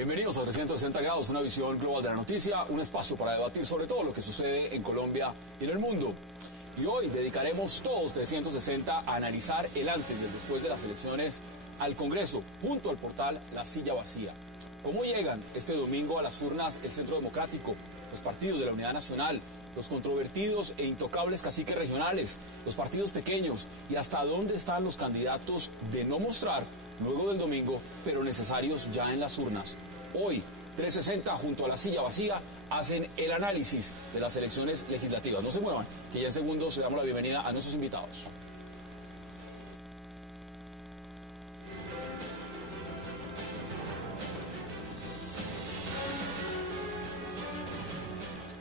Bienvenidos a 360 grados, una visión global de la noticia, un espacio para debatir sobre todo lo que sucede en Colombia y en el mundo. Y hoy dedicaremos todos 360 a analizar el antes y el después de las elecciones al Congreso, junto al portal La Silla Vacía. ¿Cómo llegan este domingo a las urnas el Centro Democrático, los partidos de la Unidad Nacional, los controvertidos e intocables caciques regionales, los partidos pequeños y hasta dónde están los candidatos de no mostrar luego del domingo, pero necesarios ya en las urnas? Hoy, 360 junto a La Silla Vacía hacen el análisis de las elecciones legislativas. No se muevan, que ya en segundos le damos la bienvenida a nuestros invitados.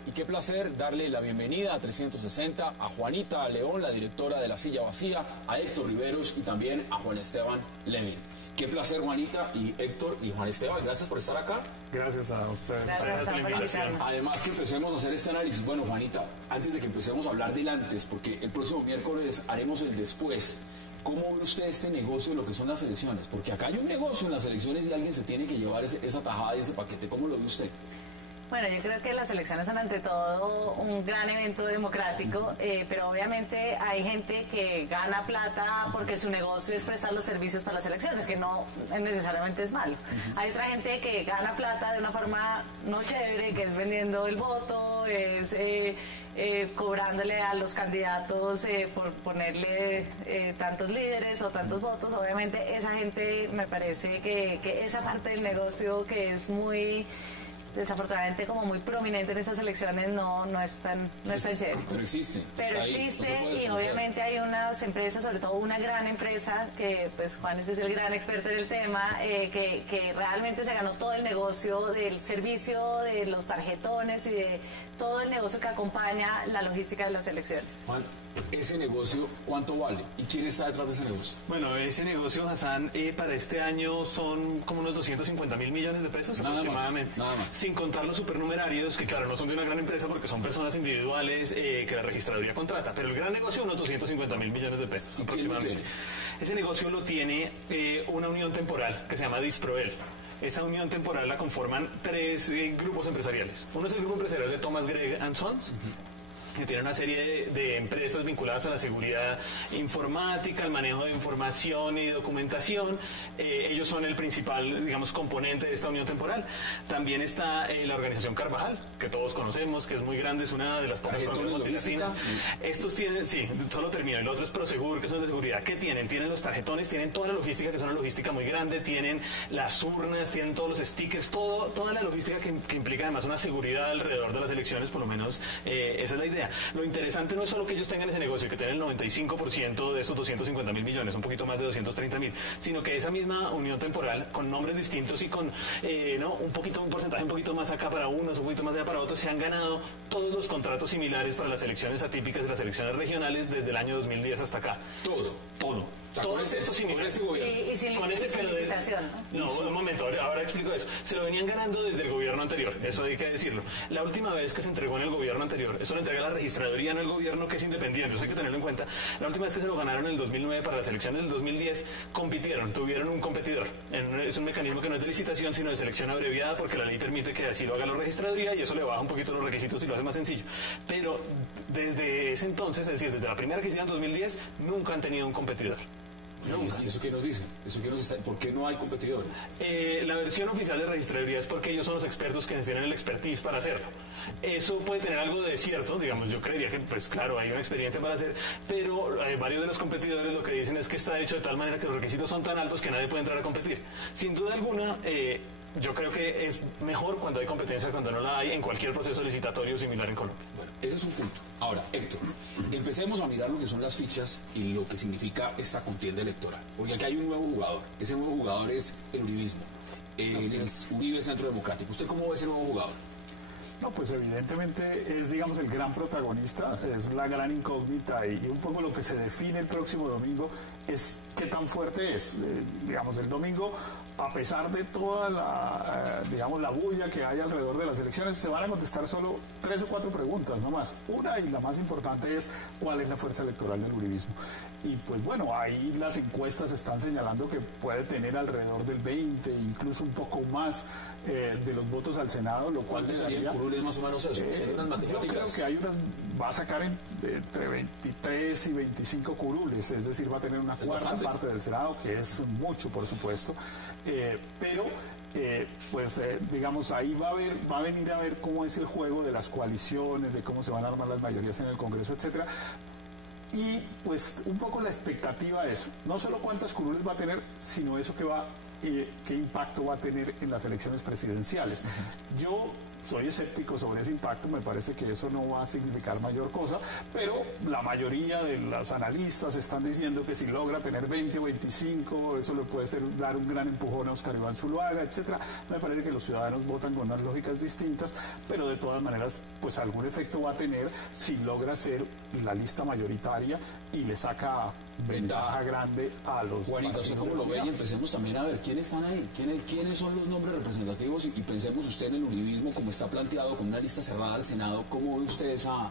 Y qué placer darle la bienvenida a 360 a Juanita León, la directora de La Silla Vacía, a Héctor Riveros y también a Juan Esteban Levin. Qué placer, Juanita y Héctor y Juan Esteban, gracias por estar acá. Gracias a ustedes. Gracias por la invitación. Además que empecemos a hacer este análisis. Bueno, Juanita, antes de que empecemos a hablar del antes, porque el próximo miércoles haremos el después, ¿cómo ve usted este negocio de lo que son las elecciones? Porque acá hay un negocio en las elecciones y alguien se tiene que llevar esa tajada y ese paquete. ¿Cómo lo ve usted? Bueno, yo creo que las elecciones son ante todo un gran evento democrático, pero obviamente hay gente que gana plata porque su negocio es prestar los servicios para las elecciones, que no necesariamente es malo. Hay otra gente que gana plata de una forma no chévere, que es vendiendo el voto, es cobrándole a los candidatos por ponerle tantos líderes o tantos votos. Obviamente esa gente, me parece que esa parte del negocio que es muy... desafortunadamente como muy prominente en estas elecciones no es tan chévere. Pero existe. Pero existe y obviamente hay unas empresas, sobre todo una gran empresa, que pues Juan es el gran experto en el tema, que realmente se ganó todo el negocio del servicio, de los tarjetones y de todo el negocio que acompaña la logística de las elecciones. Juan, ese negocio, ¿cuánto vale? ¿Y quién está detrás de ese negocio? Bueno, ese negocio, Hassan, para este año son como unos 250.000 millones de pesos aproximadamente. Nada más. Sin contar los supernumerarios, que claro, no son de una gran empresa porque son personas individuales que la registraduría contrata. Pero el gran negocio, unos 250.000 millones de pesos aproximadamente. Ese negocio lo tiene una unión temporal que se llama Disproel. Esa unión temporal la conforman tres grupos empresariales. Uno es el grupo empresarial de Thomas Gregg & Sons, que tiene una serie de empresas vinculadas a la seguridad informática, al manejo de información y documentación. Ellos son el principal, digamos, componente de esta unión temporal. También está la organización Carvajal, que todos conocemos, que es muy grande, es una de las pocas organizaciones latinas. Estos tienen, sí, solo termino. El otro es Prosegur, que son de seguridad. ¿Qué tienen? Tienen los tarjetones, tienen toda la logística, que es una logística muy grande, tienen las urnas, tienen todos los stickers, toda la logística que implica además una seguridad alrededor de las elecciones, por lo menos esa es la idea. Lo interesante no es solo que ellos tengan ese negocio, que tienen el 95% de estos 250.000 millones, un poquito más de 230.000, sino que esa misma unión temporal, con nombres distintos y con un porcentaje un poquito más acá para unos, un poquito más allá para otros, se han ganado todos los contratos similares para las elecciones atípicas de las elecciones regionales desde el año 2010 hasta acá. Todo. Todos estos similares. Y sin licitación. No, un momento, ahora explico eso. Se lo venían ganando desde el gobierno anterior, eso hay que decirlo. La última vez que se entregó en el gobierno anterior, eso lo entrega la registraduría, no el gobierno, que es independiente, eso hay que tenerlo en cuenta. La última vez que se lo ganaron en el 2009 para las elecciones del 2010, compitieron, tuvieron un competidor. Es un mecanismo que no es de licitación, sino de selección abreviada, porque la ley permite que así lo haga la registraduría y eso le baja un poquito los requisitos y lo hace más sencillo. Pero desde ese entonces, es decir, desde la primera que hicieron en 2010, nunca han tenido un competidor. ¿Y eso qué nos dice? ¿Por qué no hay competidores? La versión oficial de registraduría es porque ellos son los expertos que tienen el expertise para hacerlo. Eso puede tener algo de cierto, digamos, yo creería que, pues claro, hay una experiencia para hacer, pero varios de los competidores lo que dicen es que está hecho de tal manera que los requisitos son tan altos que nadie puede entrar a competir. Sin duda alguna, yo creo que es mejor cuando hay competencia, cuando no la hay, en cualquier proceso licitatorio similar en Colombia. Bueno, ese es un punto. Ahora, Héctor, empecemos a mirar lo que son las fichas y lo que significa esta contienda electoral. Porque aquí hay un nuevo jugador. Ese nuevo jugador es el uribismo, el Uribe Centro Democrático. ¿Usted cómo ve ese nuevo jugador? No, pues evidentemente es, digamos, el gran protagonista, es la gran incógnita y un poco lo que se define el próximo domingo es qué tan fuerte es. Digamos, el domingo, a pesar de toda la, digamos, la bulla que hay alrededor de las elecciones, se van a contestar solo 3 o 4 preguntas, no más. Una, y la más importante, es cuál es la fuerza electoral del uribismo. Y pues bueno, ahí las encuestas están señalando que puede tener alrededor del 20, incluso un poco más de los votos al Senado, lo cual serían curules más o menos eso? Yo creo que hay unas, va a sacar entre 23 y 25 curules, es decir, va a tener una cuarta parte del Senado, que es mucho, por supuesto, pero digamos, ahí va a venir a ver cómo es el juego de las coaliciones, de cómo se van a armar las mayorías en el Congreso, etcétera. Y pues un poco la expectativa es no solo cuántas curules va a tener, sino eso que va, qué impacto va a tener en las elecciones presidenciales. Yo soy escéptico sobre ese impacto, me parece que eso no va a significar mayor cosa, pero la mayoría de los analistas están diciendo que si logra tener 20 o 25, eso le puede dar un gran empujón a Óscar Iván Zuluaga, etcétera. Me parece que los ciudadanos votan con unas lógicas distintas, pero de todas maneras, pues algún efecto va a tener si logra ser la lista mayoritaria y le saca ventaja grande a los... Juanito, así como lo ve, y empecemos también a ver quiénes están ahí, quiénes son los nombres representativos, y pensemos usted en el uribismo como está planteado con una lista cerrada al Senado. ¿Cómo ve usted esa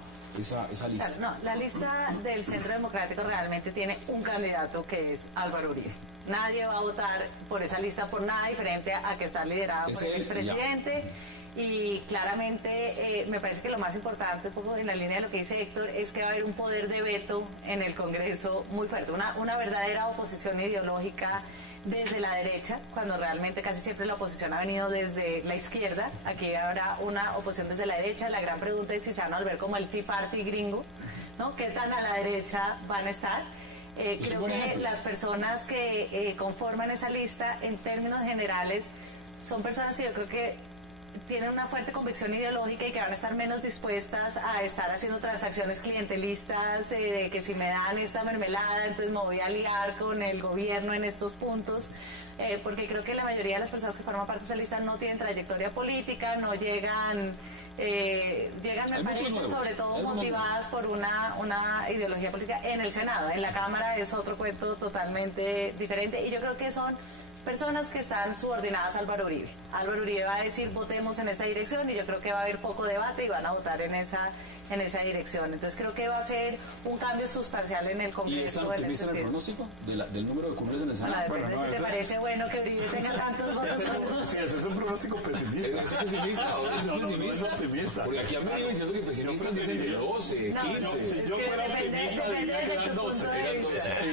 lista? No, la lista del Centro Democrático realmente tiene un candidato, que es Álvaro Uribe. Nadie va a votar por esa lista por nada diferente a que está liderada por el expresidente. Y claramente me parece que lo más importante, un poco en la línea de lo que dice Héctor, es que va a haber un poder de veto en el Congreso muy fuerte, una verdadera oposición ideológica desde la derecha, cuando realmente casi siempre la oposición ha venido desde la izquierda. Aquí habrá una oposición desde la derecha. La gran pregunta es si se van a volver como el Tea Party gringo, ¿no? ¿Qué tan a la derecha van a estar? Creo que las personas que conforman esa lista, en términos generales, son personas que yo creo que tienen una fuerte convicción ideológica y que van a estar menos dispuestas a estar haciendo transacciones clientelistas, que si me dan esta mermelada, entonces me voy a aliar con el gobierno en estos puntos, porque creo que la mayoría de las personas que forman parte de esa lista no tienen trayectoria política, no llegan... me parece, sobre todo motivadas por una ideología política en el Senado. En la Cámara es otro cuento totalmente diferente, y yo creo que son personas que están subordinadas a Álvaro Uribe. Álvaro Uribe va a decir votemos en esta dirección, y yo creo que va a haber poco debate y van a votar en esa dirección. Entonces creo que va a ser un cambio sustancial en el Congreso. ¿Y están optimistas en el pronóstico del número de curules en el Senado? Bueno, si te parece bueno que Uribe tenga tantos votos. Sí, ese es un pronóstico pesimista. ¿Es pesimista? Es optimista. Porque aquí han venido diciendo que pesimistas dicen que 12, 15. Si yo fuera optimista diría que eran 12.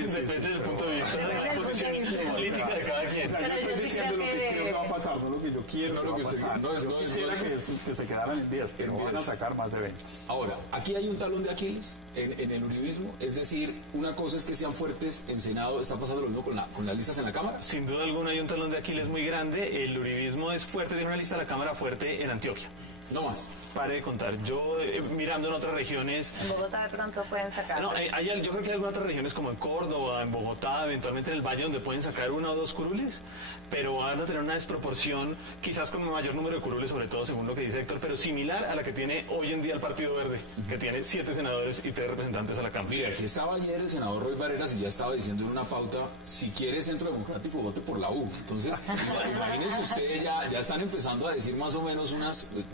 Depende del punto de vista de la posición política de cada quien. O sea, yo estoy diciendo lo que creo que va a pasar, no lo que yo quiero que va a pasar. Yo quisiera que se quedaran en 10, pero van a sacar más de 20. Ahora, aquí hay un talón de Aquiles en el uribismo, es decir, una cosa es que sean fuertes en Senado, ¿está pasando lo mismo con las listas en la Cámara? Sin duda alguna hay un talón de Aquiles muy grande. El uribismo es fuerte, tiene una lista de la Cámara fuerte en Antioquia. No más. Pare de contar. Yo, mirando en otras regiones... En Bogotá de pronto pueden sacar. No, yo creo que hay algunas otras regiones como en Córdoba, en Bogotá, eventualmente en el Valle, donde pueden sacar 1 o 2 curules, pero van a tener una desproporción, quizás con un mayor número de curules, sobre todo según lo que dice Héctor, pero similar a la que tiene hoy en día el Partido Verde, que tiene 7 senadores y 3 representantes a la Cámara. Mire, aquí estaba ayer el senador Roy Barreras y ya estaba diciendo en una pauta, si quiere Centro Democrático, vote por la U. Entonces, imagínese usted, ya están empezando a decir más o menos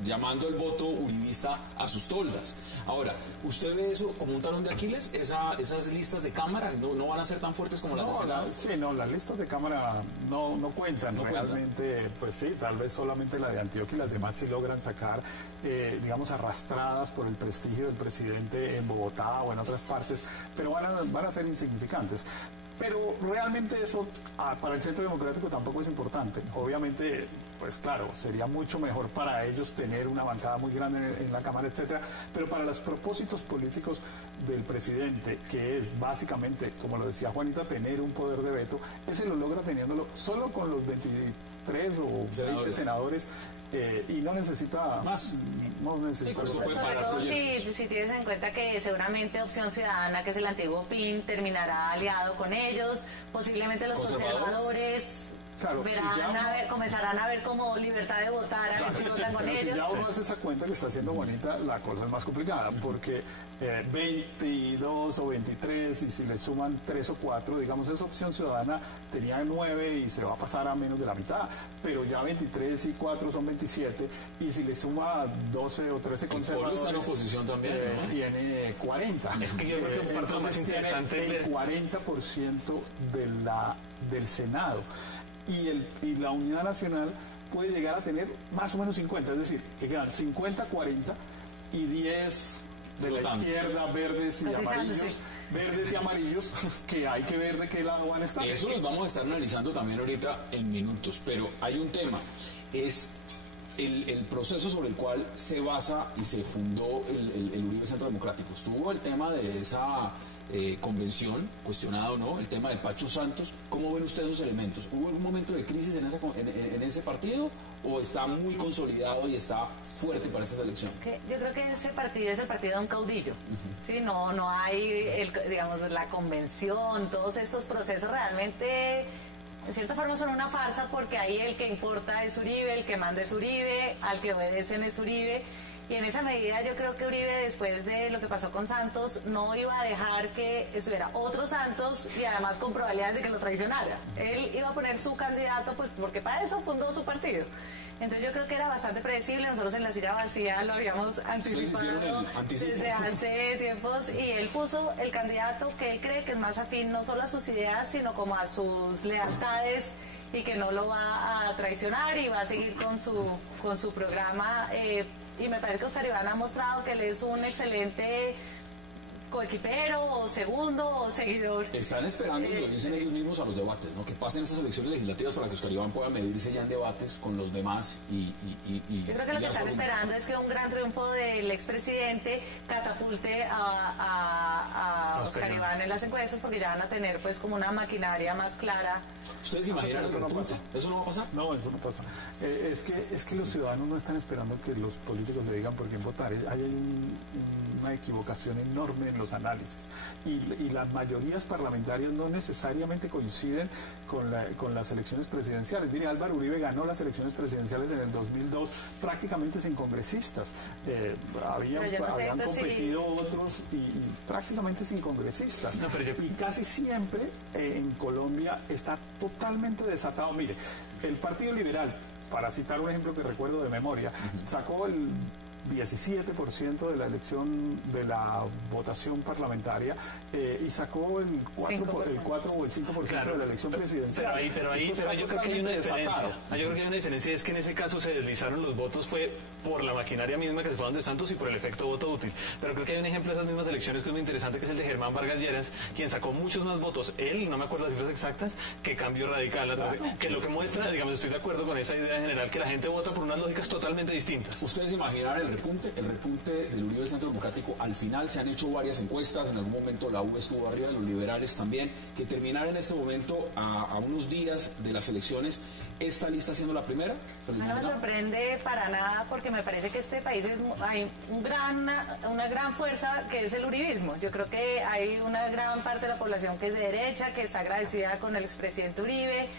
llamando el voto uribista a sus toldas. Ahora, ¿usted ve eso como un talón de Aquiles? ¿Esas listas de Cámara no van a ser tan fuertes como las de Senado? Sí, no, las listas de Cámara no cuentan realmente. Pues sí, tal vez solamente la de Antioquia y las demás sí logran sacar, digamos, arrastradas por el prestigio del presidente en Bogotá o en otras partes, pero van a ser insignificantes. Pero realmente eso para el Centro Democrático tampoco es importante. Obviamente, pues claro, sería mucho mejor para ellos tener una bancada muy grande en la Cámara, etcétera. Pero para los propósitos políticos del presidente, que es básicamente, como lo decía Juanita, tener un poder de veto, ese lo logra teniéndolo solo con los 23 o 20 senadores. Y no necesita más. No necesita. Sí, sobre todo si tienes en cuenta que seguramente Opción Ciudadana, que es el antiguo PIN, terminará aliado con ellos, posiblemente los conservadores Claro, comenzarán a ver como libertad de votar, a ver si votan con ellos. Si ya uno hace esa cuenta que está haciendo bonita, la cosa es más complicada, porque 22 o 23, y si le suman 3 o 4, digamos, esa opción ciudadana tenía 9 y se va a pasar a menos de la mitad, pero ya 23 y 4 son 27, y si le suma 12 o 13 conservadores, está en oposición también, ¿no? Tiene 40. Es que yo creo que parte de lo más interesante tiene el 40% del Senado. Y la Unidad Nacional puede llegar a tener más o menos 50, es decir, que quedan 50, 40 y 10 de la izquierda, verdes y amarillos, que hay que ver de qué lado van a estar. Eso los vamos a estar analizando también ahorita en minutos, pero hay un tema, es el proceso sobre el cual se basa y se fundó el Uribe Centro Democrático. Estuvo el tema de esa convención, cuestionado, ¿no? El tema de Pacho Santos. ¿Cómo ven ustedes esos elementos? ¿Hubo algún momento de crisis en ese partido o está muy consolidado y está fuerte para esta elección? Yo creo que ese partido es el partido de un caudillo. ¿Sí? No hay, digamos, la convención, todos estos procesos realmente, en cierta forma, son una farsa, porque ahí el que importa es Uribe, el que manda es Uribe, al que obedecen es Uribe. Y en esa medida yo creo que Uribe, después de lo que pasó con Santos, no iba a dejar que estuviera otro Santos y además con probabilidades de que lo traicionara. Él iba a poner su candidato, pues porque para eso fundó su partido. Entonces yo creo que era bastante predecible. Nosotros en La Silla Vacía lo habíamos anticipado desde hace tiempos, y él puso el candidato que él cree que es más afín no solo a sus ideas, sino como a sus lealtades, y que no lo va a traicionar y va a seguir con su programa. Y me parece que Oscar Iván ha mostrado que él es un excelente coequipero, o segundo, o seguidor. Están esperando, y lo dicen ellos mismos, a los debates, ¿no? Que pasen esas elecciones legislativas para que Oscar Iván pueda medirse ya en debates con los demás Yo creo que lo que están esperando es que un gran triunfo del expresidente catapulte a Oscar Iván en las encuestas, porque ya van a tener pues como una maquinaria más clara. ¿Ustedes imaginan eso no pasa? ¿Eso no va a pasar? No, eso no pasa. Es que los ciudadanos no están esperando que los políticos le digan por quién votar. Hay una equivocación enorme en los análisis. Y las mayorías parlamentarias no necesariamente coinciden con las elecciones presidenciales. Mire, Álvaro Uribe ganó las elecciones presidenciales en el 2002 prácticamente sin congresistas. Habían competido otros y prácticamente sin congresistas. Y casi siempre en Colombia está totalmente desatado. Mire, el Partido Liberal, para citar un ejemplo que recuerdo de memoria, sacó el 17% de la elección, de la votación parlamentaria, y sacó el 4 o el 5% claro, de la elección presidencial. Pero ahí yo creo que hay una diferencia. Yo creo que hay una diferencia, es que en ese caso se deslizaron los votos fue por la maquinaria misma que se fueron de Santos y por el efecto voto útil. Pero creo que hay un ejemplo de esas mismas elecciones que es muy interesante, que es el de Germán Vargas Lleras, quien sacó muchos más votos, él, no me acuerdo las cifras exactas, que Cambio Radical, que lo que muestra, digamos, estoy de acuerdo con esa idea general, que la gente vota por unas lógicas totalmente distintas. ¿Ustedes imaginan el repunte del Uribe Centro Democrático? Al final se han hecho varias encuestas, en algún momento la U estuvo arriba, los liberales también, que terminar en este momento a unos días de las elecciones, ¿esta lista siendo la primera? No me sorprende para nada, porque me parece que este país hay una gran fuerza que es el uribismo. Yo creo que hay una gran parte de la población que es de derecha, que está agradecida con el expresidente Uribe,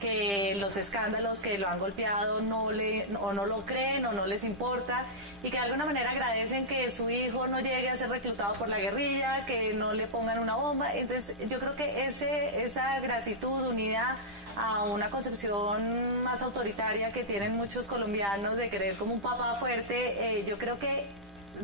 que los escándalos que lo han golpeado no lo creen o no les importa, y que de alguna manera agradecen que su hijo no llegue a ser reclutado por la guerrilla, que no le pongan una bomba. Entonces yo creo que esa gratitud unida a una concepción más autoritaria que tienen muchos colombianos de querer como un papá fuerte, yo creo que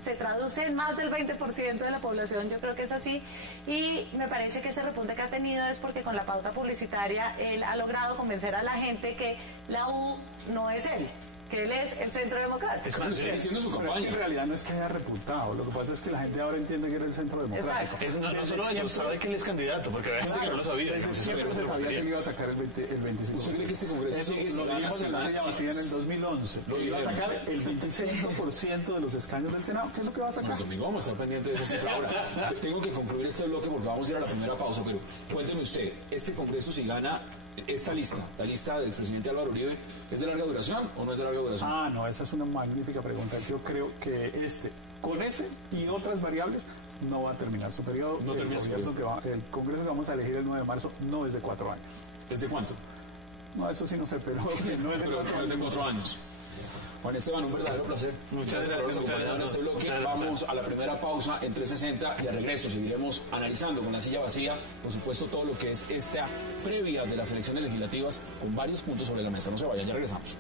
se traduce en más del 20% de la población. Yo creo que es así, y me parece que ese repunte que ha tenido es porque con la pauta publicitaria él ha logrado convencer a la gente que la U no es él, que él es el Centro Democrático. Es cuando está diciendo su campaña. En realidad no es que haya repuntado, lo que pasa es que la gente ahora entiende que era el Centro Democrático. No solo eso, sabe que él es candidato, porque había gente que no lo sabía. Siempre se sabía que él iba a sacar el 25%. ¿Usted cree que este Congreso sigue lo vimos en la Silla Vacía en el 2011? Iba a sacar el 25% de los escaños del Senado. ¿Qué es lo que va a sacar? Bueno, domingo vamos a estar pendientes de eso. Ahora, tengo que concluir este bloque porque vamos a ir a la primera pausa, pero cuénteme usted, este Congreso, si gana esta lista, la lista del expresidente Álvaro Uribe, ¿es de larga duración o no es de larga duración? No, esa es una magnífica pregunta. Yo creo que con ese y otras variables, no va a terminar su periodo. No termina su periodo. El Congreso que vamos a elegir el 9 de marzo no es de 4 años. ¿Es de cuánto? No, eso sí no sé, pero no es de Pero no es de 4 años. Juan Esteban, un verdadero placer. Muchas gracias. En este bloque vamos a la primera pausa en 360 y al regreso seguiremos analizando con la silla vacía, por supuesto, todo lo que es esta previa de las elecciones legislativas con varios puntos sobre la mesa. No se vayan, ya regresamos.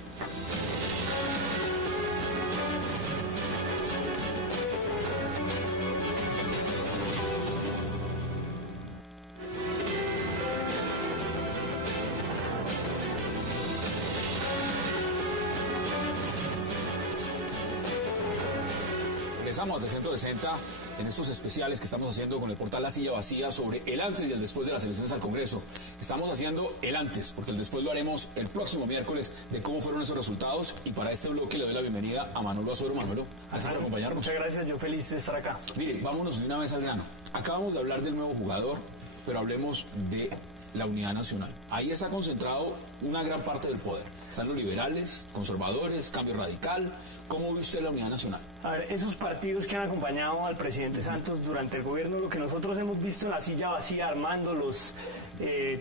Regresamos a 360 en estos especiales que estamos haciendo con el portal La Silla Vacía sobre el antes y el después de las elecciones al Congreso. Estamos haciendo el antes, porque el después lo haremos el próximo miércoles de cómo fueron esos resultados. Y para este bloque le doy la bienvenida a Manolo Azuero. Manolo, gracias por acompañarnos. Muchas gracias, yo feliz de estar acá. Mire, vámonos de una vez al grano. Acabamos de hablar del nuevo jugador, pero hablemos de la unidad nacional. Ahí está concentrado una gran parte del poder. Están los liberales, conservadores, Cambio Radical. ¿Cómo ve usted la unidad nacional? A ver, esos partidos que han acompañado al presidente Santos durante el gobierno, lo que nosotros hemos visto en la silla vacía, armando los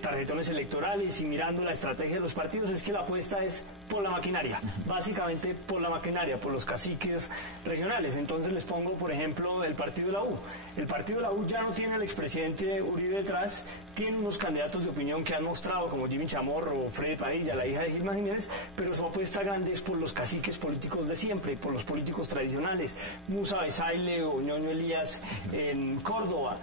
tarjetones electorales y mirando la estrategia de los partidos, es que la apuesta es por la maquinaria, básicamente por la maquinaria, por los caciques regionales. Entonces les pongo, por ejemplo, el partido de la U. El partido de la U ya no tiene al expresidente Uribe detrás, tiene unos candidatos de opinión que han mostrado, como Jimmy Chamorro o Freddy Padilla, la hija de Gilma Jiménez, pero su apuesta grande es por los caciques políticos de siempre, por los políticos tradicionales. Musa Besaile o Ñoño Elías en Córdoba,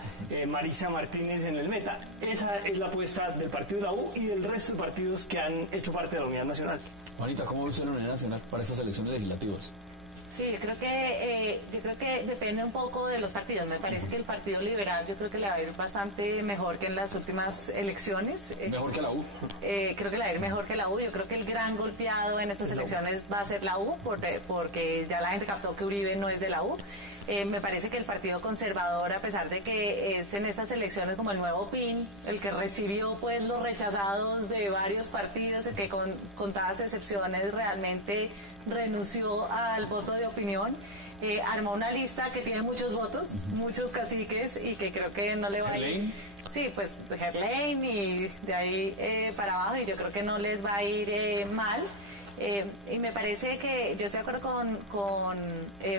Marisa Martínez en el Meta. Esa es la apuesta del partido de la U y del resto de partidos que han hecho parte de la Unidad Nacional. Juanita, ¿cómo ve usted la Unidad Nacional para estas elecciones legislativas? Sí, yo creo que depende un poco de los partidos. Me parece que el Partido Liberal yo creo que le va a ir bastante mejor que en las últimas elecciones. ¿Mejor que la U? Creo que le va a ir mejor que la U. Yo creo que el gran golpeado en estas elecciones va a ser la U, porque ya la gente captó que Uribe no es de la U. Me parece que el Partido Conservador, a pesar de que es en estas elecciones como el nuevo PIN, el que recibió pues los rechazados de varios partidos, el que con contadas excepciones realmente renunció al voto de opinión, armó una lista que tiene muchos votos, muchos caciques, y que creo que no le va a ir. Sí, pues Gerlain y de ahí para abajo, y yo creo que no les va a ir mal. Y me parece que yo estoy de acuerdo con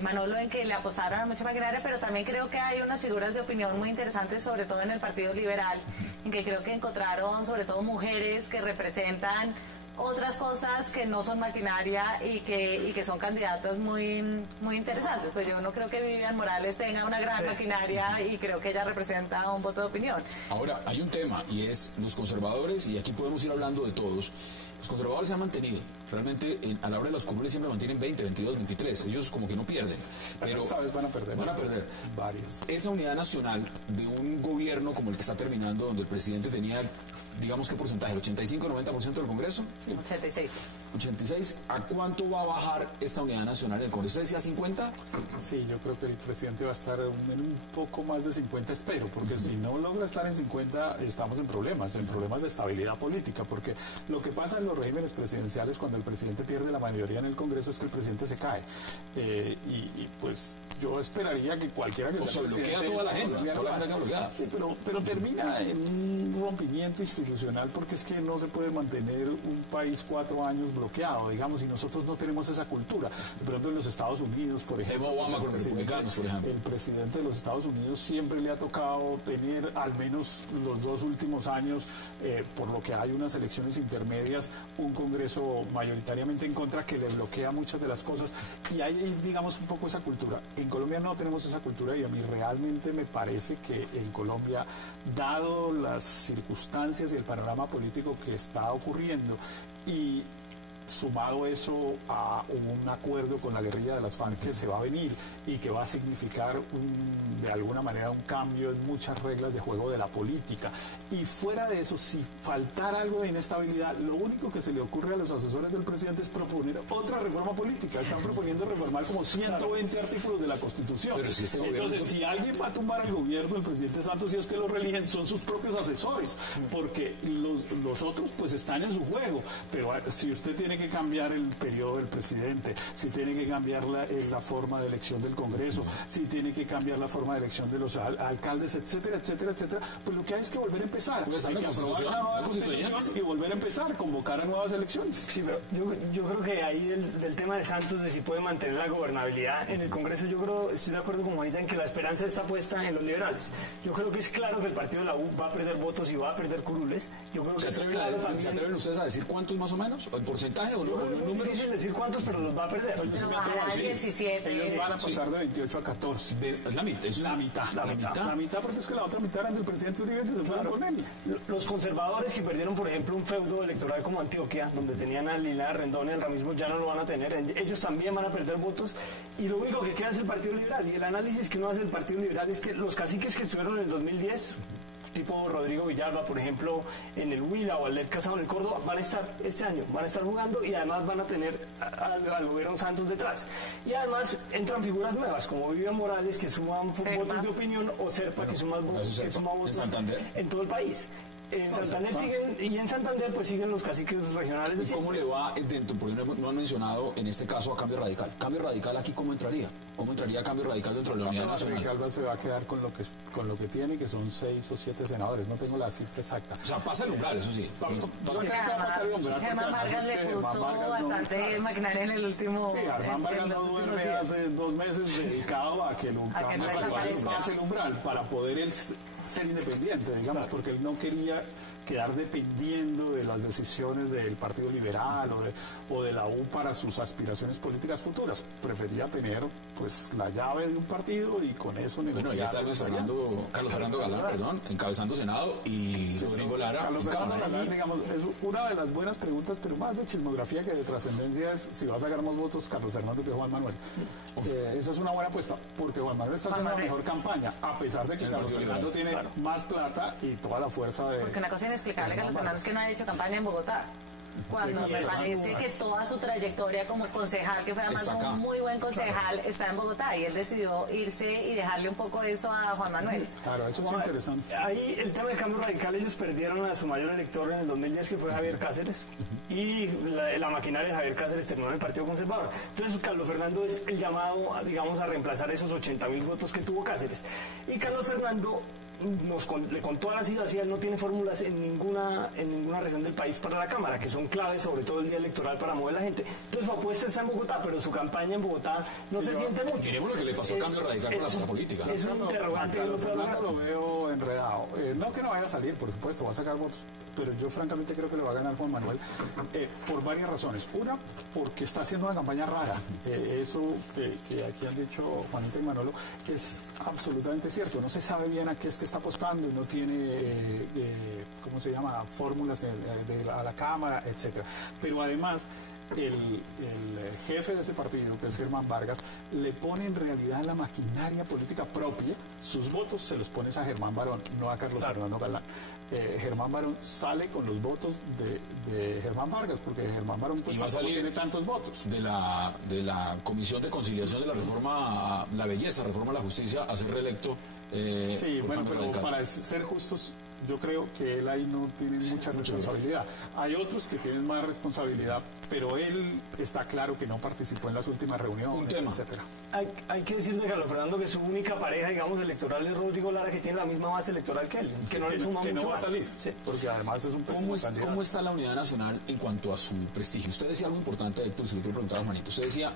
Manolo en que le apostaron a mucha maquinaria, pero también creo que hay unas figuras de opinión muy interesantes, sobre todo en el Partido Liberal, en que creo que encontraron sobre todo mujeres que representan otras cosas que no son maquinaria y que son candidatas muy interesantes. Pues yo no creo que Vivian Morales tenga una gran maquinaria y creo que ella representa un voto de opinión. Ahora, hay un tema y es los conservadores, y aquí podemos ir hablando de todos. Los conservadores se han mantenido. Realmente, a la hora de los comunes siempre mantienen 20, 22, 23. Ellos como que no pierden. Pero esta vez van a perder. Van a perder. Varios. Esa unidad nacional de un gobierno como el que está terminando, donde el presidente tenía, digamos, ¿qué porcentaje? ¿El 85-90% del Congreso? Sí. 86. 86. ¿A cuánto va a bajar esta unidad nacional en el Congreso? ¿Decía 50? Sí, yo creo que el presidente va a estar en un poco más de 50, espero, porque si no logra estar en 50, estamos en problemas de estabilidad política, porque lo que pasa en los regímenes presidenciales cuando el presidente pierde la mayoría en el Congreso es que el presidente se cae. Y pues yo esperaría que cualquiera que sea bloquea toda la agenda, queda bloqueada. Sí, pero termina en un rompimiento institucional, porque es que no se puede mantener un país 4 años bloqueado, digamos, y nosotros no tenemos esa cultura. De pronto en los Estados Unidos, por ejemplo, Obama con los republicanos, por ejemplo. El presidente de los Estados Unidos siempre le ha tocado tener, al menos los 2 últimos años, por lo que hay unas elecciones intermedias, un Congreso mayoritariamente en contra que le bloquea muchas de las cosas, y hay, digamos, un poco esa cultura. En Colombia no tenemos esa cultura, y a mí realmente me parece que en Colombia, dado las circunstancias y el panorama político que está ocurriendo, y sumado eso a un acuerdo con la guerrilla de las FARC que se va a venir y que va a significar de alguna manera un cambio en muchas reglas de juego de la política. Y fuera de eso, si faltara algo de inestabilidad, lo único que se le ocurre a los asesores del presidente es proponer otra reforma política. Están proponiendo reformar como 120 artículos de la Constitución. Pero si entonces, si alguien va a tumbar el gobierno del presidente Santos, si es que lo reeligen, son sus propios asesores, porque los otros pues están en su juego. Pero si usted tiene tiene que cambiar el periodo del presidente, si tiene que cambiar la forma de elección del Congreso, si tiene que cambiar la forma de elección de los alcaldes, etcétera, etcétera, etcétera, pues lo que hay es que volver a empezar. Pues hay que aprobar una nueva constitución y volver a empezar, convocar a nuevas elecciones. Sí, pero yo creo que ahí del tema de Santos, de si puede mantener la gobernabilidad en el Congreso, estoy de acuerdo con Juanita en que la esperanza está puesta en los liberales. Yo creo que es claro que el partido de la U va a perder votos y va a perder curules. Yo creo que ¿Se atreven ustedes a decir cuántos más o menos? ¿El porcentaje o es difícil decir cuántos, pero los va a perder. Pero bajará a 17. Ellos van a pasar de 28 a 14. Es la mitad. La mitad, porque es que la otra mitad eran del presidente Uribe, que se fueron con él. Los conservadores que perdieron, por ejemplo, un feudo electoral como Antioquia, donde tenían a Lila Rendón y al ramismo, ya no lo van a tener. Ellos también van a perder votos y lo único que queda es el Partido Liberal. Y el análisis que uno hace del Partido Liberal es que los caciques que estuvieron en el 2010, tipo Rodrigo Villalba, por ejemplo, en el Huila o Alet Casado en el Córdoba, van a estar este año, van a estar jugando y además van a tener al gobierno Santos detrás. Y además entran figuras nuevas, como Vivian Morales, que suman votos de opinión, o Serpa, que suma votos ¿En Santander? En todo el país. En Santander siguen, y en Santander pues siguen los caciques regionales. ¿Y cómo le va dentro? Porque no han mencionado en este caso a Cambio Radical. ¿Cambio Radical aquí cómo entraría? ¿Cómo entraría Cambio Radical dentro de la Unidad Nacional? Cambio Radical se va a quedar con lo que tiene, que son 6 o 7 senadores. No tengo la cifra exacta. O sea, pasa el umbral, eso sí. Germán Vargas le puso bastante maquinaria en el último... Sí, Germán Vargas no duerme hace 2 meses dedicado a que Cambio Radical pase el umbral para poder él ser independiente, digamos, porque él no quería quedar dependiendo de las decisiones del Partido Liberal o de la U para sus aspiraciones políticas futuras. Prefería tener pues la llave de un partido y con eso negociar. Bueno, ya está Carlos Fernando Galán, encabezando Senado, y Rodrigo Lara. Carlos Fernando Galán, digamos, es una de las buenas preguntas, pero más de chismografía que de trascendencia, es si va a sacar más votos Carlos Fernando que Juan Manuel. Esa es una buena apuesta, porque Juan Manuel está haciendo la mejor campaña, a pesar de que Carlos Fernando tiene más plata y toda la fuerza de... Porque una cosa inexplicable, Carlos Fernando, es que no ha hecho campaña en Bogotá. Cuando me parece que toda su trayectoria como concejal, que fue además un muy buen concejal, está en Bogotá, y él decidió irse y dejarle un poco eso a Juan Manuel. Claro, eso es interesante. Ahí el tema de Cambio Radical, ellos perdieron a su mayor elector en el 2010, que fue Javier Cáceres, y la maquinaria de Javier Cáceres terminó en el Partido Conservador. Entonces Carlos Fernando es el llamado, digamos, a reemplazar esos 80.000 votos que tuvo Cáceres. Y Carlos Fernando le contó a la ciudadanía, él no tiene fórmulas en ninguna región del país para la Cámara, que son claves, sobre todo el día electoral, para mover a la gente. Entonces su apuesta está en Bogotá, pero su campaña en Bogotá no se siente mucho. Miremos lo que le pasó a Cambio Radical con la política. Es un interrogante que no puedo hablar. Lo veo enredado. No que no vaya a salir, por supuesto, va a sacar votos, pero yo francamente creo que le va a ganar Juan Manuel por varias razones. Una, porque está haciendo una campaña rara. Eso que aquí han dicho Juanita y Manolo es absolutamente cierto. No se sabe bien a qué es que está apostando y no tiene, ¿cómo se llama?, fórmulas a la Cámara, etcétera. Pero además, el jefe de ese partido, que es Germán Vargas, le pone en realidad la maquinaria política propia. Sus votos se los pones a Germán Barón, no a Carlos Fernando Galán. Germán Barón sale con los votos de Germán Vargas, porque Germán Barón pues, no tiene tantos votos. De la Comisión de Conciliación de la Reforma, la Belleza, Reforma a la Justicia, a ser reelecto. Sí, bueno, pero radical. Para ser justos, yo creo que él ahí no tiene mucha responsabilidad. Hay otros que tienen más responsabilidad, pero él está claro que no participó en las últimas reuniones, etcétera. Hay que decir de Carlos Fernando que su única pareja, digamos, electoral es Rodrigo Lara, que tiene la misma base electoral que él, que no le suma mucho no va a salir, porque además es un ¿Cómo está la Unidad Nacional en cuanto a su prestigio? Usted decía algo importante, Héctor, si le quiero preguntar a Juanito. Usted decía,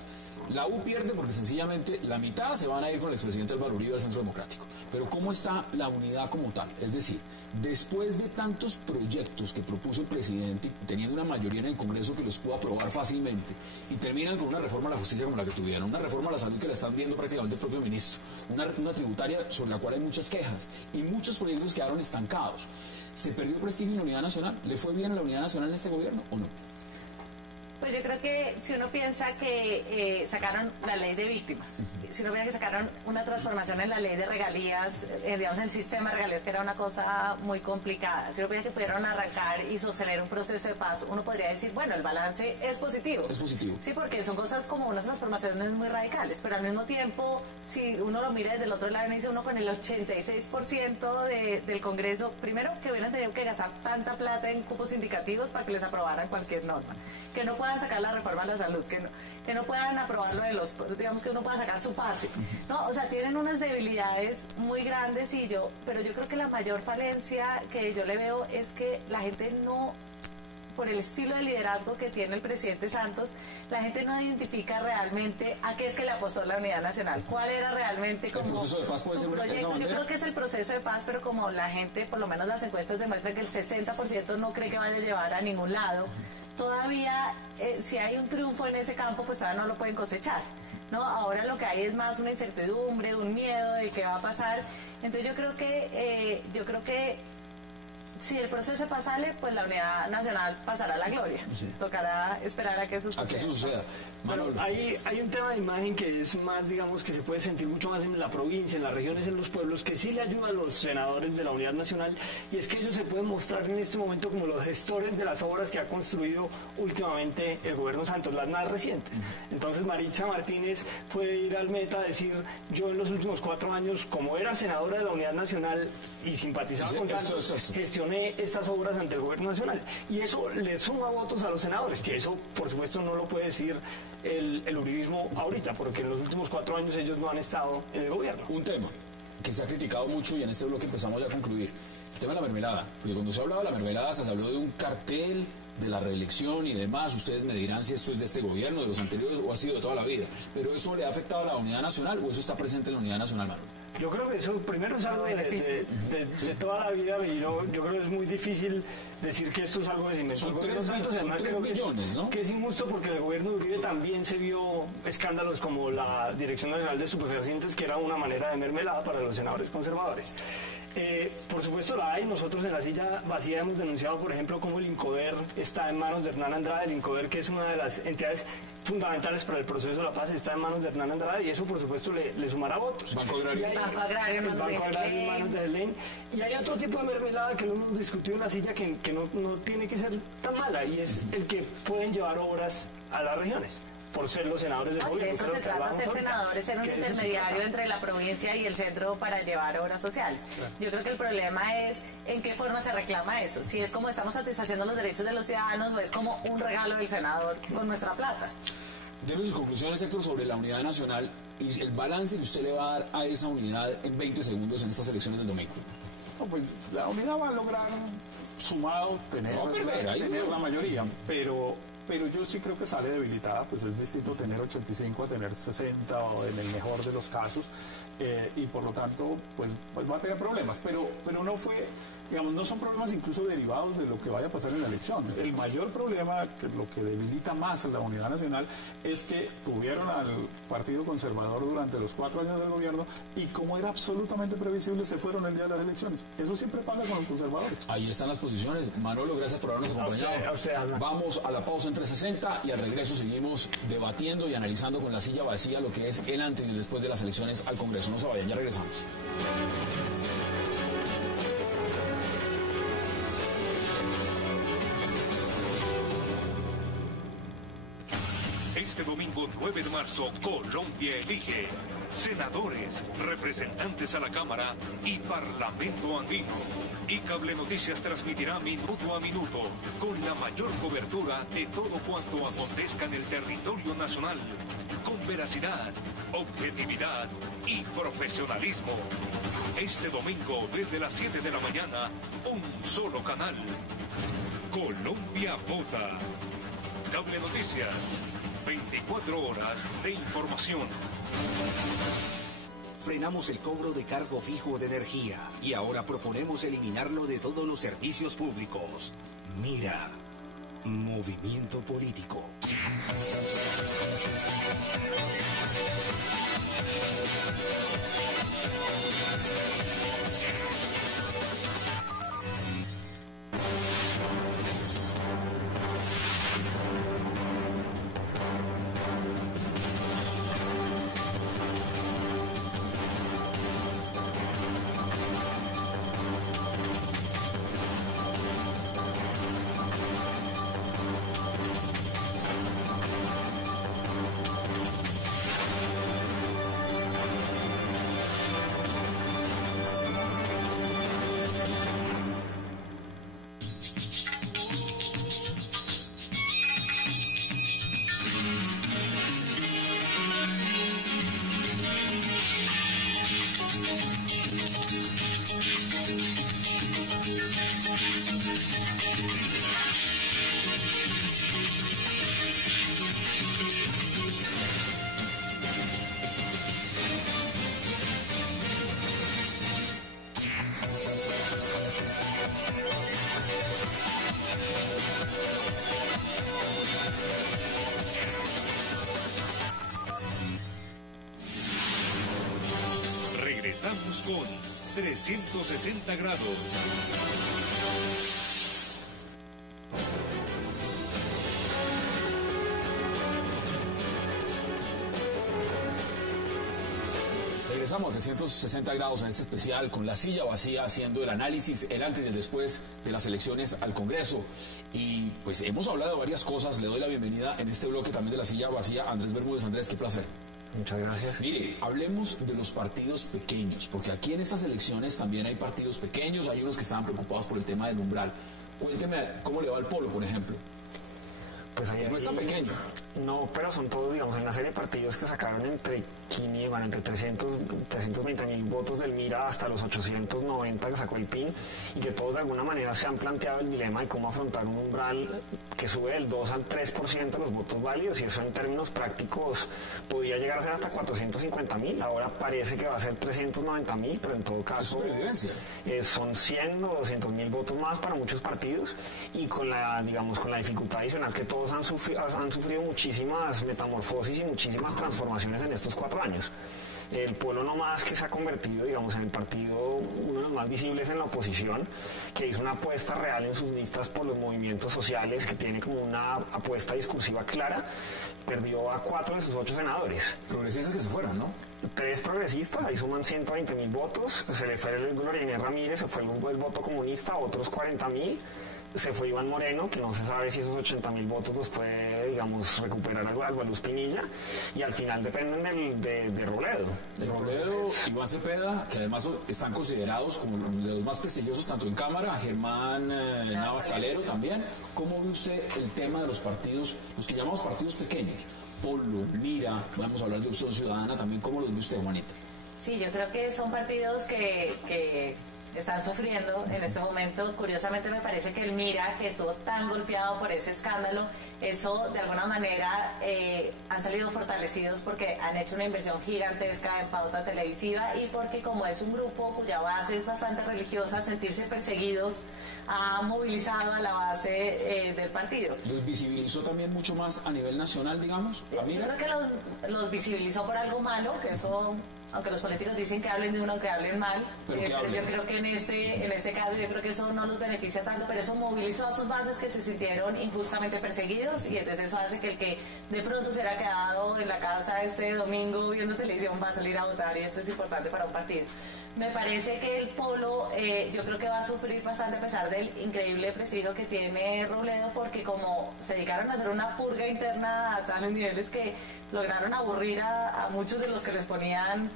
la U pierde porque sencillamente la mitad se van a ir con el expresidente Álvaro Uribe del Centro Democrático. Pero ¿cómo está la unidad como tal? Es decir, después de tantos proyectos que propuso el presidente, teniendo una mayoría en el Congreso que los pudo aprobar fácilmente, y terminan con una reforma a la justicia como la que tuvieron, una reforma a la salud que la están viendo prácticamente el propio ministro, una tributaria sobre la cual hay muchas quejas, y muchos proyectos quedaron estancados. ¿Se perdió prestigio en la Unidad Nacional? ¿Le fue bien a la Unidad Nacional en este gobierno o no? Pues yo creo que si uno piensa que sacaron la ley de víctimas, si uno piensa que sacaron una transformación en la ley de regalías, digamos en el sistema de regalías, que era una cosa muy complicada, si uno piensa que pudieron arrancar y sostener un proceso de paz, uno podría decir, bueno, el balance es positivo. Es positivo. Sí, porque son cosas como unas transformaciones muy radicales, pero al mismo tiempo, si uno lo mira desde el otro lado, y dice uno con el 86% del Congreso, primero que hubieran tenido que gastar tanta plata en cupos indicativos para que les aprobaran cualquier norma, que no pueda puedan sacar la reforma a la salud, que no puedan aprobarlo digamos que uno pueda sacar su pase. No, o sea, tienen unas debilidades muy grandes pero yo creo que la mayor falencia que yo le veo es que la gente no, por el estilo de liderazgo que tiene el presidente Santos, la gente no identifica realmente a qué es que le apostó la Unidad Nacional, cuál era realmente como proceso de paz su proyecto. Yo creo que es el proceso de paz, pero como la gente, por lo menos las encuestas demuestran que el 60% no cree que vaya a llevar a ningún lado, todavía si hay un triunfo en ese campo, pues todavía no lo pueden cosechar, ¿no? Ahora lo que hay es más una incertidumbre, un miedo de qué va a pasar. Entonces yo creo que si el proceso de paz sale, pues la Unidad Nacional pasará a la gloria. Sí. Tocará esperar a que eso suceda. A que eso suceda. Bueno, hay un tema de imagen que es más, digamos, que se puede sentir mucho más en la provincia, en las regiones, en los pueblos, que sí le ayuda a los senadores de la Unidad Nacional, y es que ellos se pueden mostrar en este momento como los gestores de las obras que ha construido últimamente el gobierno Santos, las más recientes. Entonces Maritza Martínez puede ir al Meta a decir, yo en los últimos 4 años, como era senadora de la Unidad Nacional y simpatizaba con Santos, gestioné estas obras ante el gobierno nacional, y eso le suma votos a los senadores, que eso por supuesto no lo puede decir el uribismo ahorita, porque en los últimos 4 años ellos no han estado en el gobierno. Un tema que se ha criticado mucho, y en este bloque empezamos ya a concluir, el tema de la mermelada, porque cuando se hablaba de la mermelada se habló de un cartel de la reelección y demás. Ustedes me dirán si esto es de este gobierno, de los anteriores, o ha sido de toda la vida, pero ¿eso le ha afectado a la Unidad Nacional o eso está presente en la Unidad Nacional, Manuel? Yo creo que eso primero es algo de toda la vida, y yo creo que es muy difícil decir que esto es algo que se inventó. Son 3 millones, ¿no? Que es injusto, porque el gobierno de Uribe también se vio escándalos como la Dirección Nacional de Estupefacientes, que era una manera de mermelada para los senadores conservadores. Por supuesto la hay. Nosotros en la silla vacía hemos denunciado, por ejemplo, cómo el INCODER está en manos de Hernán Andrade. El INCODER, que es una de las entidades fundamentales para el proceso de la paz, está en manos de Hernán Andrade, y eso por supuesto le sumará votos. Banco Agrario. El Banco Agrario en manos de Helén. Y hay otro tipo de mermelada que lo hemos discutido en la silla que no tiene que ser tan mala, y es el que pueden llevar obras a las regiones, por ser los senadores del gobierno. De eso se trata, ser senadores, ser un intermediario entre la provincia y el centro para llevar obras sociales. Claro. Yo creo que el problema es en qué forma se reclama eso. Si es como estamos satisfaciendo los derechos de los ciudadanos, o es como un regalo del senador con nuestra plata. Deme sus conclusiones, Héctor, sobre la Unidad Nacional y el balance que usted le va a dar a esa unidad en 20 segundos en estas elecciones del domingo. No, pues la unidad va a lograr, sumado, tener la mayoría, pero yo sí creo que sale debilitada. Pues es distinto tener 85 a tener 60, o en el mejor de los casos, y por lo tanto pues va a tener problemas, pero no fue, digamos, no son problemas incluso derivados de lo que vaya a pasar en la elección. El mayor problema, que lo que debilita más a la Unidad Nacional, es que tuvieron al Partido Conservador durante los 4 años del gobierno, y como era absolutamente previsible, se fueron el día de las elecciones. Eso siempre pasa con los conservadores. Ahí están las posiciones. Manolo, gracias por habernos acompañado. Vamos a la pausa en 360 y al regreso seguimos debatiendo y analizando con la silla vacía lo que es el antes y el después de las elecciones al Congreso. No se vayan, ya regresamos. Este domingo 9 de marzo, Colombia elige senadores, representantes a la Cámara y Parlamento andino. Y Cable Noticias transmitirá minuto a minuto, con la mayor cobertura de todo cuanto acontezca en el territorio nacional, con veracidad, objetividad y profesionalismo. Este domingo, desde las 7 de la mañana, un solo canal. Colombia vota. Cable Noticias. 24 horas de información. Frenamos el cobro de cargo fijo de energía y ahora proponemos eliminarlo de todos los servicios públicos. Mira, movimiento político. Regresamos con 360 grados. Regresamos a 360 grados en este especial con la silla vacía, haciendo el análisis, el antes y el después de las elecciones al Congreso. Y pues hemos hablado de varias cosas. Le doy la bienvenida en este bloque también de la silla vacía a Andrés Bermúdez. Andrés, qué placer. Muchas gracias. Mire, hablemos de los partidos pequeños, porque aquí en estas elecciones también hay partidos pequeños, hay unos que estaban preocupados por el tema del umbral. Cuénteme cómo le va al Polo, por ejemplo. Pues Que no es tan pequeño. No, pero son todos, digamos, en la serie de partidos que sacaron entre 320.000 votos del Mira hasta los 890 que sacó el PIN, y que todos de alguna manera se han planteado el dilema de cómo afrontar un umbral que sube del 2 al 3% de los votos válidos, y eso en términos prácticos podía llegar a ser hasta 450.000, ahora parece que va a ser 390.000, pero en todo caso son 100 o 200.000 votos más para muchos partidos, y con la, digamos, con la dificultad adicional que todos han sufrido muchísimas metamorfosis y muchísimas transformaciones en estos 4 años. El Pueblo No Más, que se ha convertido, digamos, en el partido, uno de los más visibles en la oposición, que hizo una apuesta real en sus listas por los movimientos sociales, que tiene como una apuesta discursiva clara, perdió a 4 de sus 8 senadores. Progresistas que se fueron, ¿no? 3 progresistas, ahí suman 120.000 votos, se le fue el Gloria Inés Ramírez, se fue el voto comunista, otros 40.000. Se fue Iván Moreno, que no se sabe si esos 80.000 votos los puede, digamos, recuperar algo a Luz Pinilla, y al final dependen de Robledo. De Robledo, Iván Cepeda, que además están considerados como de los más prestigiosos tanto en Cámara, Germán Navas Talero también. ¿Cómo ve usted el tema de los partidos, los que llamamos partidos pequeños? Polo, Mira, vamos a hablar de Opción Ciudadana también. ¿Cómo los ve usted, Juanita? Sí, yo creo que son partidos que están sufriendo en este momento. Curiosamente me parece que el Mira, que estuvo tan golpeado por ese escándalo, eso de alguna manera han salido fortalecidos porque han hecho una inversión gigantesca en pauta televisiva, y porque como es un grupo cuya base es bastante religiosa, sentirse perseguidos ha movilizado a la base del partido. ¿Los visibilizó también mucho más a nivel nacional, digamos? Yo creo que los visibilizó por algo malo, que eso, aunque los políticos dicen que hablen de uno, que hablen mal, pero yo creo que en este caso yo creo que eso no los beneficia tanto, pero eso movilizó a sus bases que se sintieron injustamente perseguidos, y entonces eso hace que el que de pronto se hubiera quedado en la casa este domingo viendo televisión va a salir a votar, y eso es importante para un partido. Me parece que el Polo, yo creo que va a sufrir bastante a pesar del increíble prestigio que tiene Robledo, porque como se dedicaron a hacer una purga interna a tales niveles que lograron aburrir a muchos de los que les ponían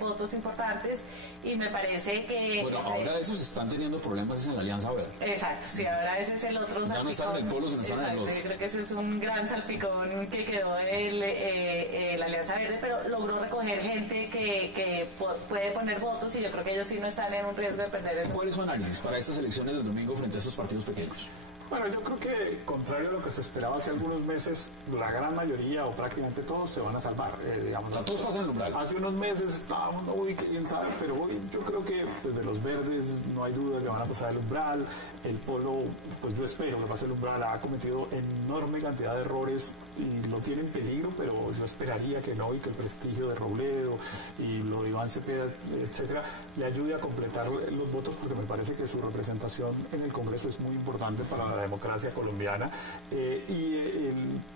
votos importantes, y me parece que... Bueno, ahora esos están teniendo problemas en la Alianza Verde. Exacto, sí, ahora ese es el otro salpicón. Ya no están en el Polo, sino están en el otro. Yo creo que ese es un gran salpicón que quedó la Alianza Verde, pero logró recoger gente que puede poner votos, y yo creo que ellos sí no están en un riesgo de perder el voto. ¿Cuál es su análisis para estas elecciones del domingo frente a estos partidos pequeños? Bueno, yo creo que, contrario a lo que se esperaba hace algunos meses, la gran mayoría o prácticamente todos se van a salvar. Digamos, todos pasan el umbral. Hace unos meses estábamos, uy, quién sabe, pero hoy yo creo que pues, de los verdes no hay duda que van a pasar el umbral. El Polo, pues yo espero que pase el umbral, ha cometido enorme cantidad de errores y lo tiene en peligro, pero yo esperaría que no, y que el prestigio de Robledo y lo de Iván Cepeda, etcétera, le ayude a completar los votos, porque me parece que su representación en el Congreso es muy importante para la democracia colombiana,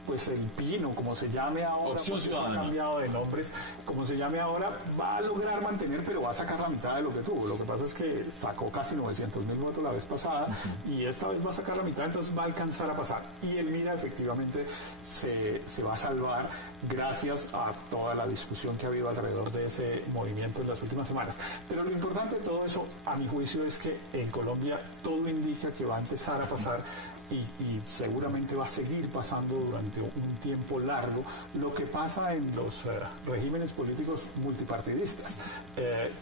pues el PIN, o como se llame ahora, Opción Ciudadana, ha cambiado de nombres, como se llame ahora, va a lograr mantener, pero va a sacar la mitad de lo que tuvo. Lo que pasa es que sacó casi 900.000 votos la vez pasada, y esta vez va a sacar la mitad, entonces va a alcanzar a pasar. Y el Mira efectivamente se va a salvar gracias a toda la discusión que ha habido alrededor de ese movimiento en las últimas semanas. Pero lo importante de todo eso, a mi juicio, es que en Colombia todo indica que va a empezar a pasar, y seguramente va a seguir pasando durante un tiempo largo, lo que pasa en los regímenes políticos multipartidistas,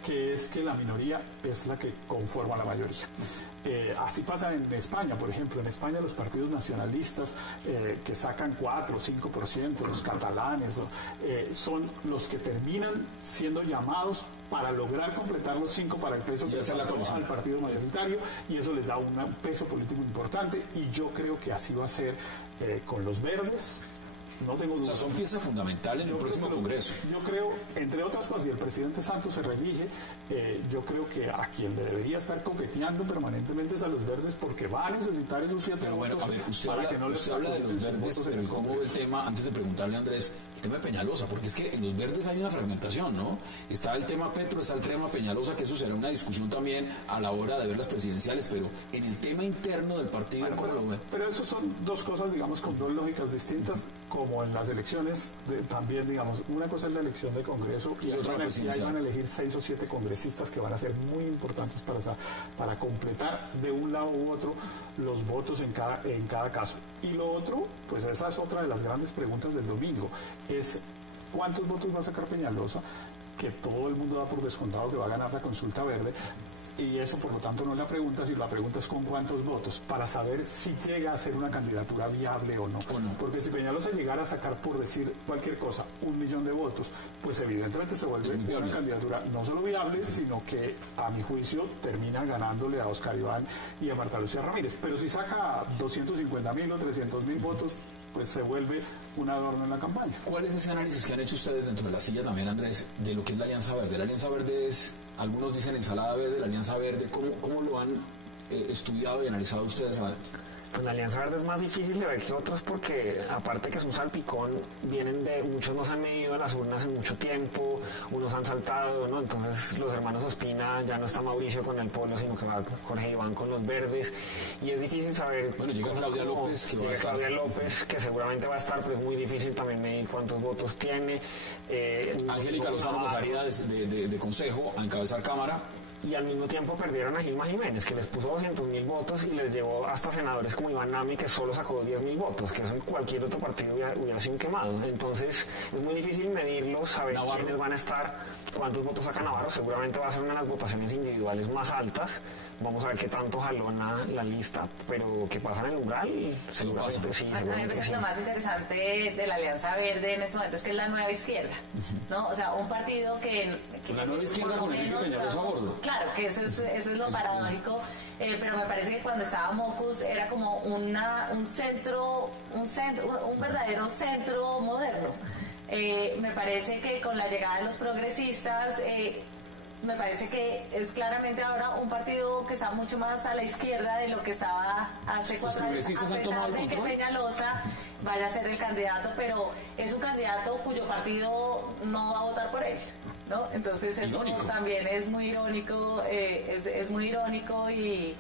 que es que la minoría es la que conforma la mayoría. Así pasa en España, por ejemplo. En España los partidos nacionalistas que sacan 4 o 5%, los catalanes, son los que terminan siendo llamados para lograr completar los 5 para el peso que le da al partido mayoritario, y eso les da un peso político importante, y yo creo que así va a ser con los verdes, No tengo duda. O sea, son piezas fundamentales en el próximo Congreso. Yo creo, entre otras cosas, si el presidente Santos se reelige, yo creo que a quien le debería estar coqueteando permanentemente es a los verdes, porque va a necesitar esos 7 Pero bueno, votos a ver, usted para habla, que no les usted habla de los verdes, pero ¿y cómo ve el tema, antes de preguntarle a Andrés, el tema de Peñalosa? Porque es que en los verdes hay una fragmentación, ¿no? Está el tema Petro, está el tema Peñalosa, que eso será una discusión también a la hora de ver las presidenciales, pero en el tema interno del partido, ¿cómo lo ve? Pero eso son dos cosas, digamos, con dos lógicas distintas, como en las elecciones también, digamos, una cosa es la elección de Congreso y otra ahí van a elegir 6 o 7 congresistas que van a ser muy importantes para completar de un lado u otro los votos en cada caso. Y lo otro, pues esa es otra de las grandes preguntas del domingo, es ¿cuántos votos va a sacar Peñalosa? Que todo el mundo da por descontado que va a ganar la consulta verde. Y eso, por lo tanto, no es la pregunta, sino la pregunta es con cuántos votos, para saber si llega a ser una candidatura viable o no. Porque si Peñalosa llegara a sacar, por decir cualquier cosa, 1 millón de votos, pues evidentemente se vuelve una candidatura no solo viable, sino que, a mi juicio, termina ganándole a Oscar Iván y a Marta Lucía Ramírez. Pero si saca 250.000 o 300.000 votos, pues se vuelve un adorno en la campaña. ¿Cuál es ese análisis que han hecho ustedes dentro de la silla también, Andrés, de lo que es la Alianza Verde? La Alianza Verde es, algunos dicen ensalada verde, la Alianza Verde, ¿cómo lo han estudiado y analizado ustedes adentro? Pues la Alianza Verde es más difícil de ver que otros porque, aparte que es un salpicón, vienen de, muchos no se han medido a las urnas en mucho tiempo, unos han saltado, ¿no? Entonces los hermanos Ospina, ya no está Mauricio con el Polo, sino que va Jorge Iván con los verdes, y es difícil saber... Bueno, llega Claudia López, que va a estar. Claudia López, que seguramente va a estar, pero es muy difícil también medir cuántos votos tiene. Angélica Lozano pasaría de consejo a encabezar Cámara. Y al mismo tiempo perdieron a Gilma Jiménez, que les puso 200.000 votos y les llevó hasta senadores como Iván Nami, que solo sacó 10.000 votos, que eso en cualquier otro partido hubiera sido un quemado. Entonces es muy difícil medirlos, saber quiénes van a estar, cuántos votos saca Navarro. Seguramente va a ser una de las votaciones individuales más altas. Vamos a ver qué tanto jalona la lista, pero que pasa en el umbral, seguramente sí. A mí me parece que lo más interesante de la Alianza Verde en este momento es que es la nueva izquierda, ¿no? O sea, un partido que la nueva izquierda con Enrique Peñalosa a bordo. Claro, que eso es lo paradójico, pero me parece que cuando estaba Mocus era como un verdadero centro moderno. Me parece que con la llegada de los progresistas, me parece que es claramente ahora un partido que está mucho más a la izquierda de lo que estaba hace 4 años, a pesar de que Peñalosa vaya a ser el candidato, pero es un candidato cuyo partido no va a votar por él, ¿no? Entonces eso también es muy irónico, es muy irónico y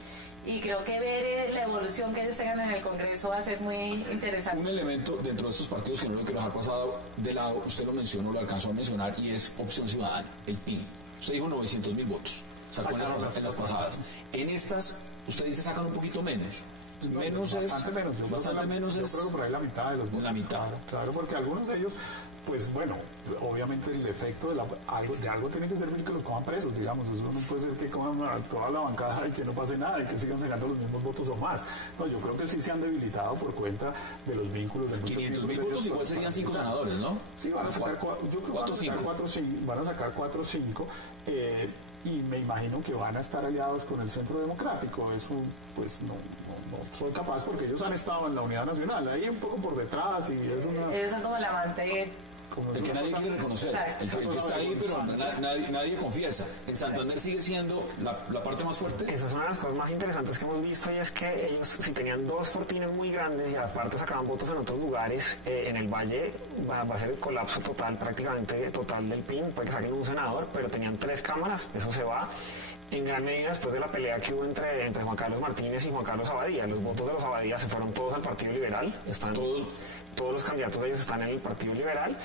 creo que ver la evolución que ellos tengan en el Congreso va a ser muy interesante. Un elemento dentro de estos partidos que no lo quiero dejar pasado de lado, usted lo mencionó, lo alcanzó a mencionar, y es Opción Ciudadana, el PIN. Usted dijo 900.000 votos, sacó en las pasadas. En estas, usted dice sacan un poquito menos. Menos es... Bastante menos. Yo creo que por ahí la mitad de los votos. La mitad. Claro, porque algunos de ellos, pues bueno, obviamente el efecto de algo tiene que servir que los cojan presos, digamos. Eso no puede ser que cojan toda la bancada y que no pase nada y que sigan sacando los mismos votos o más. No, yo creo que sí se han debilitado por cuenta de los vínculos de 500.000 votos igual serían 5 senadores, ¿no? Sí, van a sacar 4 o 5. Y me imagino que van a estar aliados con el Centro Democrático. Eso, pues, no soy capaz, porque ellos han estado en la Unidad Nacional, ahí un poco por detrás, y es una... Ellos son como la amante... El que nadie quiere reconocer, el que está ahí, pero nadie confiesa. En Santander sigue siendo la parte más fuerte. Esa es una de las cosas más interesantes que hemos visto, y es que ellos, si tenían 2 fortines muy grandes y aparte sacaban votos en otros lugares, en el Valle va a ser el colapso total, prácticamente total del PIN, para que saquen un senador, pero tenían 3 cámaras, eso se va. En gran medida después de la pelea que hubo entre Juan Carlos Martínez y Juan Carlos Abadía. Los votos de los Abadía se fueron todos al Partido Liberal, todos los candidatos de ellos están en el Partido Liberal,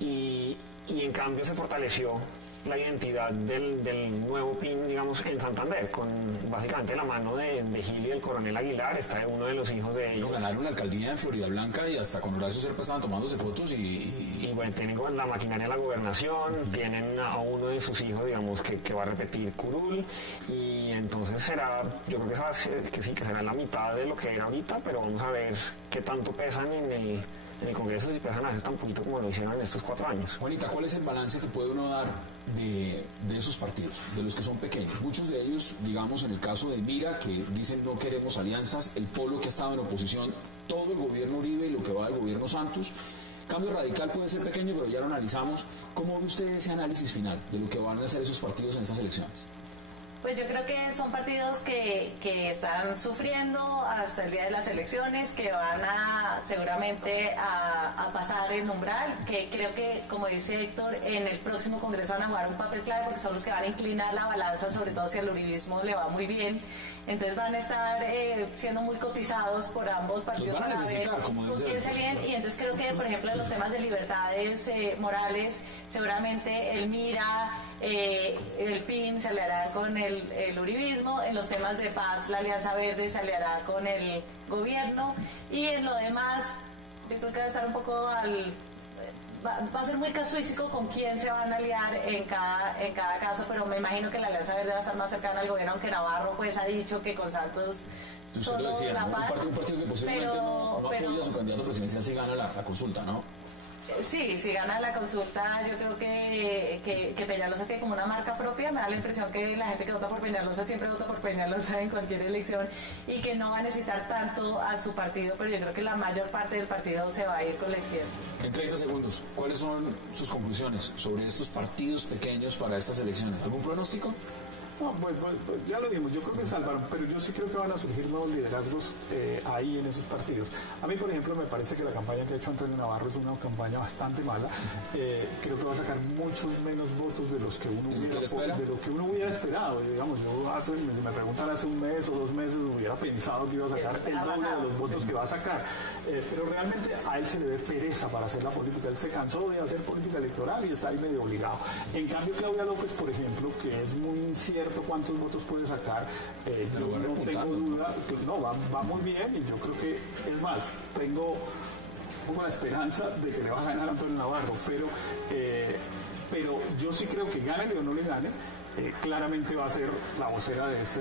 y en cambio se fortaleció la identidad del nuevo PIN, digamos, en Santander, con básicamente la mano de Gil y el coronel Aguilar, está uno de los hijos de ellos. Ganaron la alcaldía en Florida Blanca y hasta con Horacio Serpa estaban tomándose fotos y bueno, tienen la maquinaria de la gobernación, tienen a uno de sus hijos, digamos, que va a repetir curul, y entonces será, yo creo que será la mitad de lo que era ahorita, pero vamos a ver qué tanto pesan en el Congreso, si pesan a veces tan poquito como lo hicieron en estos 4 años. Juanita, ¿cuál es el balance que puede uno dar de esos partidos, de los que son pequeños? Muchos de ellos, digamos, en el caso de Mira, que dicen no queremos alianzas, el Polo, que ha estado en oposición todo el gobierno Uribe y lo que va del gobierno Santos, Cambio Radical puede ser pequeño, pero ya lo analizamos. ¿Cómo ve usted ese análisis final de lo que van a hacer esos partidos en estas elecciones? Pues yo creo que son partidos que están sufriendo hasta el día de las elecciones, que van a seguramente a pasar el umbral, que creo que, como dice Héctor, en el próximo Congreso van a jugar un papel clave porque son los que van a inclinar la balanza, sobre todo si al uribismo le va muy bien. Entonces van a estar siendo muy cotizados por ambos partidos van a necesitar, ver como con quién se alían. Y entonces creo que, por ejemplo, en los temas de libertades morales, seguramente el MIRA, el PIN se aliará con el uribismo. En los temas de paz, la Alianza Verde se aliará con el gobierno. Y en lo demás, yo creo que va a estar un poco va a ser muy casuístico con quién se van a aliar en cada caso, pero me imagino que la Alianza Verde va a estar más cercana al gobierno, aunque Navarro pues ha dicho que con Santos usted lo decía, ¿no? Un partido que posiblemente no apoya a su candidato presidencial si gana la consulta, ¿no? Sí, si gana la consulta, yo creo que Peñalosa tiene como una marca propia. Me da la impresión que la gente que vota por Peñalosa siempre vota por Peñalosa en cualquier elección y que no va a necesitar tanto a su partido, pero yo creo que la mayor parte del partido se va a ir con la izquierda. En 30 segundos, ¿cuáles son sus conclusiones sobre estos partidos pequeños para estas elecciones? ¿Algún pronóstico? No, pues ya lo vimos, yo creo que salvaron, pero yo sí creo que van a surgir nuevos liderazgos ahí en esos partidos. A mí, por ejemplo, me parece que la campaña que ha hecho Antonio Navarro es una campaña bastante mala. Creo que va a sacar muchos menos votos de los que uno hubiera esperado. Digamos, si me preguntan hace un mes o 2 meses, hubiera pensado que iba a sacar el doble de los votos que va a sacar. Pero realmente a él se le ve pereza para hacer la política. Él se cansó de hacer política electoral y está ahí medio obligado. En cambio, Claudia López, por ejemplo, que es muy incierto cuántos votos puede sacar, yo no tengo duda, no, va muy bien y yo creo que, es más, tengo un poco la esperanza de que le va a ganar Antonio Navarro, pero yo sí creo que gane o no le gane, claramente va a ser la vocera de ese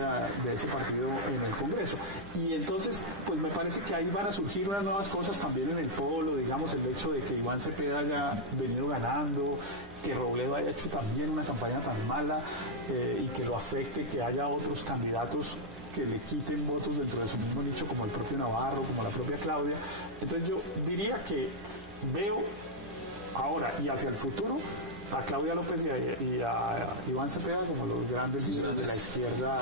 partido en el Congreso. Y entonces, pues me parece que ahí van a surgir unas nuevas cosas también en el polo, digamos, el hecho de que Iván Cepeda haya venido ganando, que Robledo haya hecho también una campaña tan mala y que lo afecte, que haya otros candidatos que le quiten votos dentro de su mismo nicho, como el propio Navarro, como la propia Claudia. Entonces yo diría que veo ahora y hacia el futuro a Claudia López y a Iván Cepeda como los grandes líderes de la izquierda.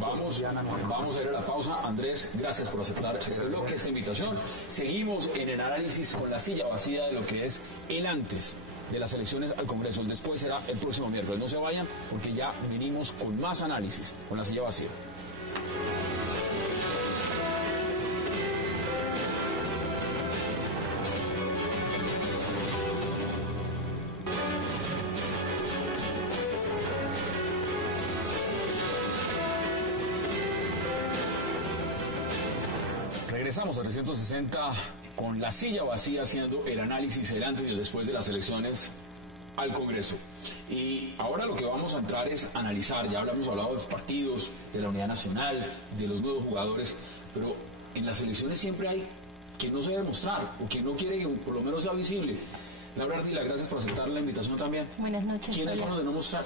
Vamos a ir a la pausa. Andrés, gracias por aceptar este bloque, esta invitación. Seguimos en el análisis con la silla vacía de lo que es el antes de las elecciones al Congreso. El después será el próximo miércoles. No se vayan porque ya venimos con más análisis con la silla vacía. Regresamos a 360 con la silla vacía haciendo el análisis, el antes y el después de las elecciones al Congreso. Y ahora lo que vamos a entrar es analizar, ya hablado de los partidos, de la unidad nacional, de los nuevos jugadores, pero en las elecciones siempre hay quien no se debe mostrar o quien no quiere que por lo menos sea visible. Laura Ardila, gracias por aceptar la invitación también. Buenas noches. ¿Quiénes son los de no mostrar?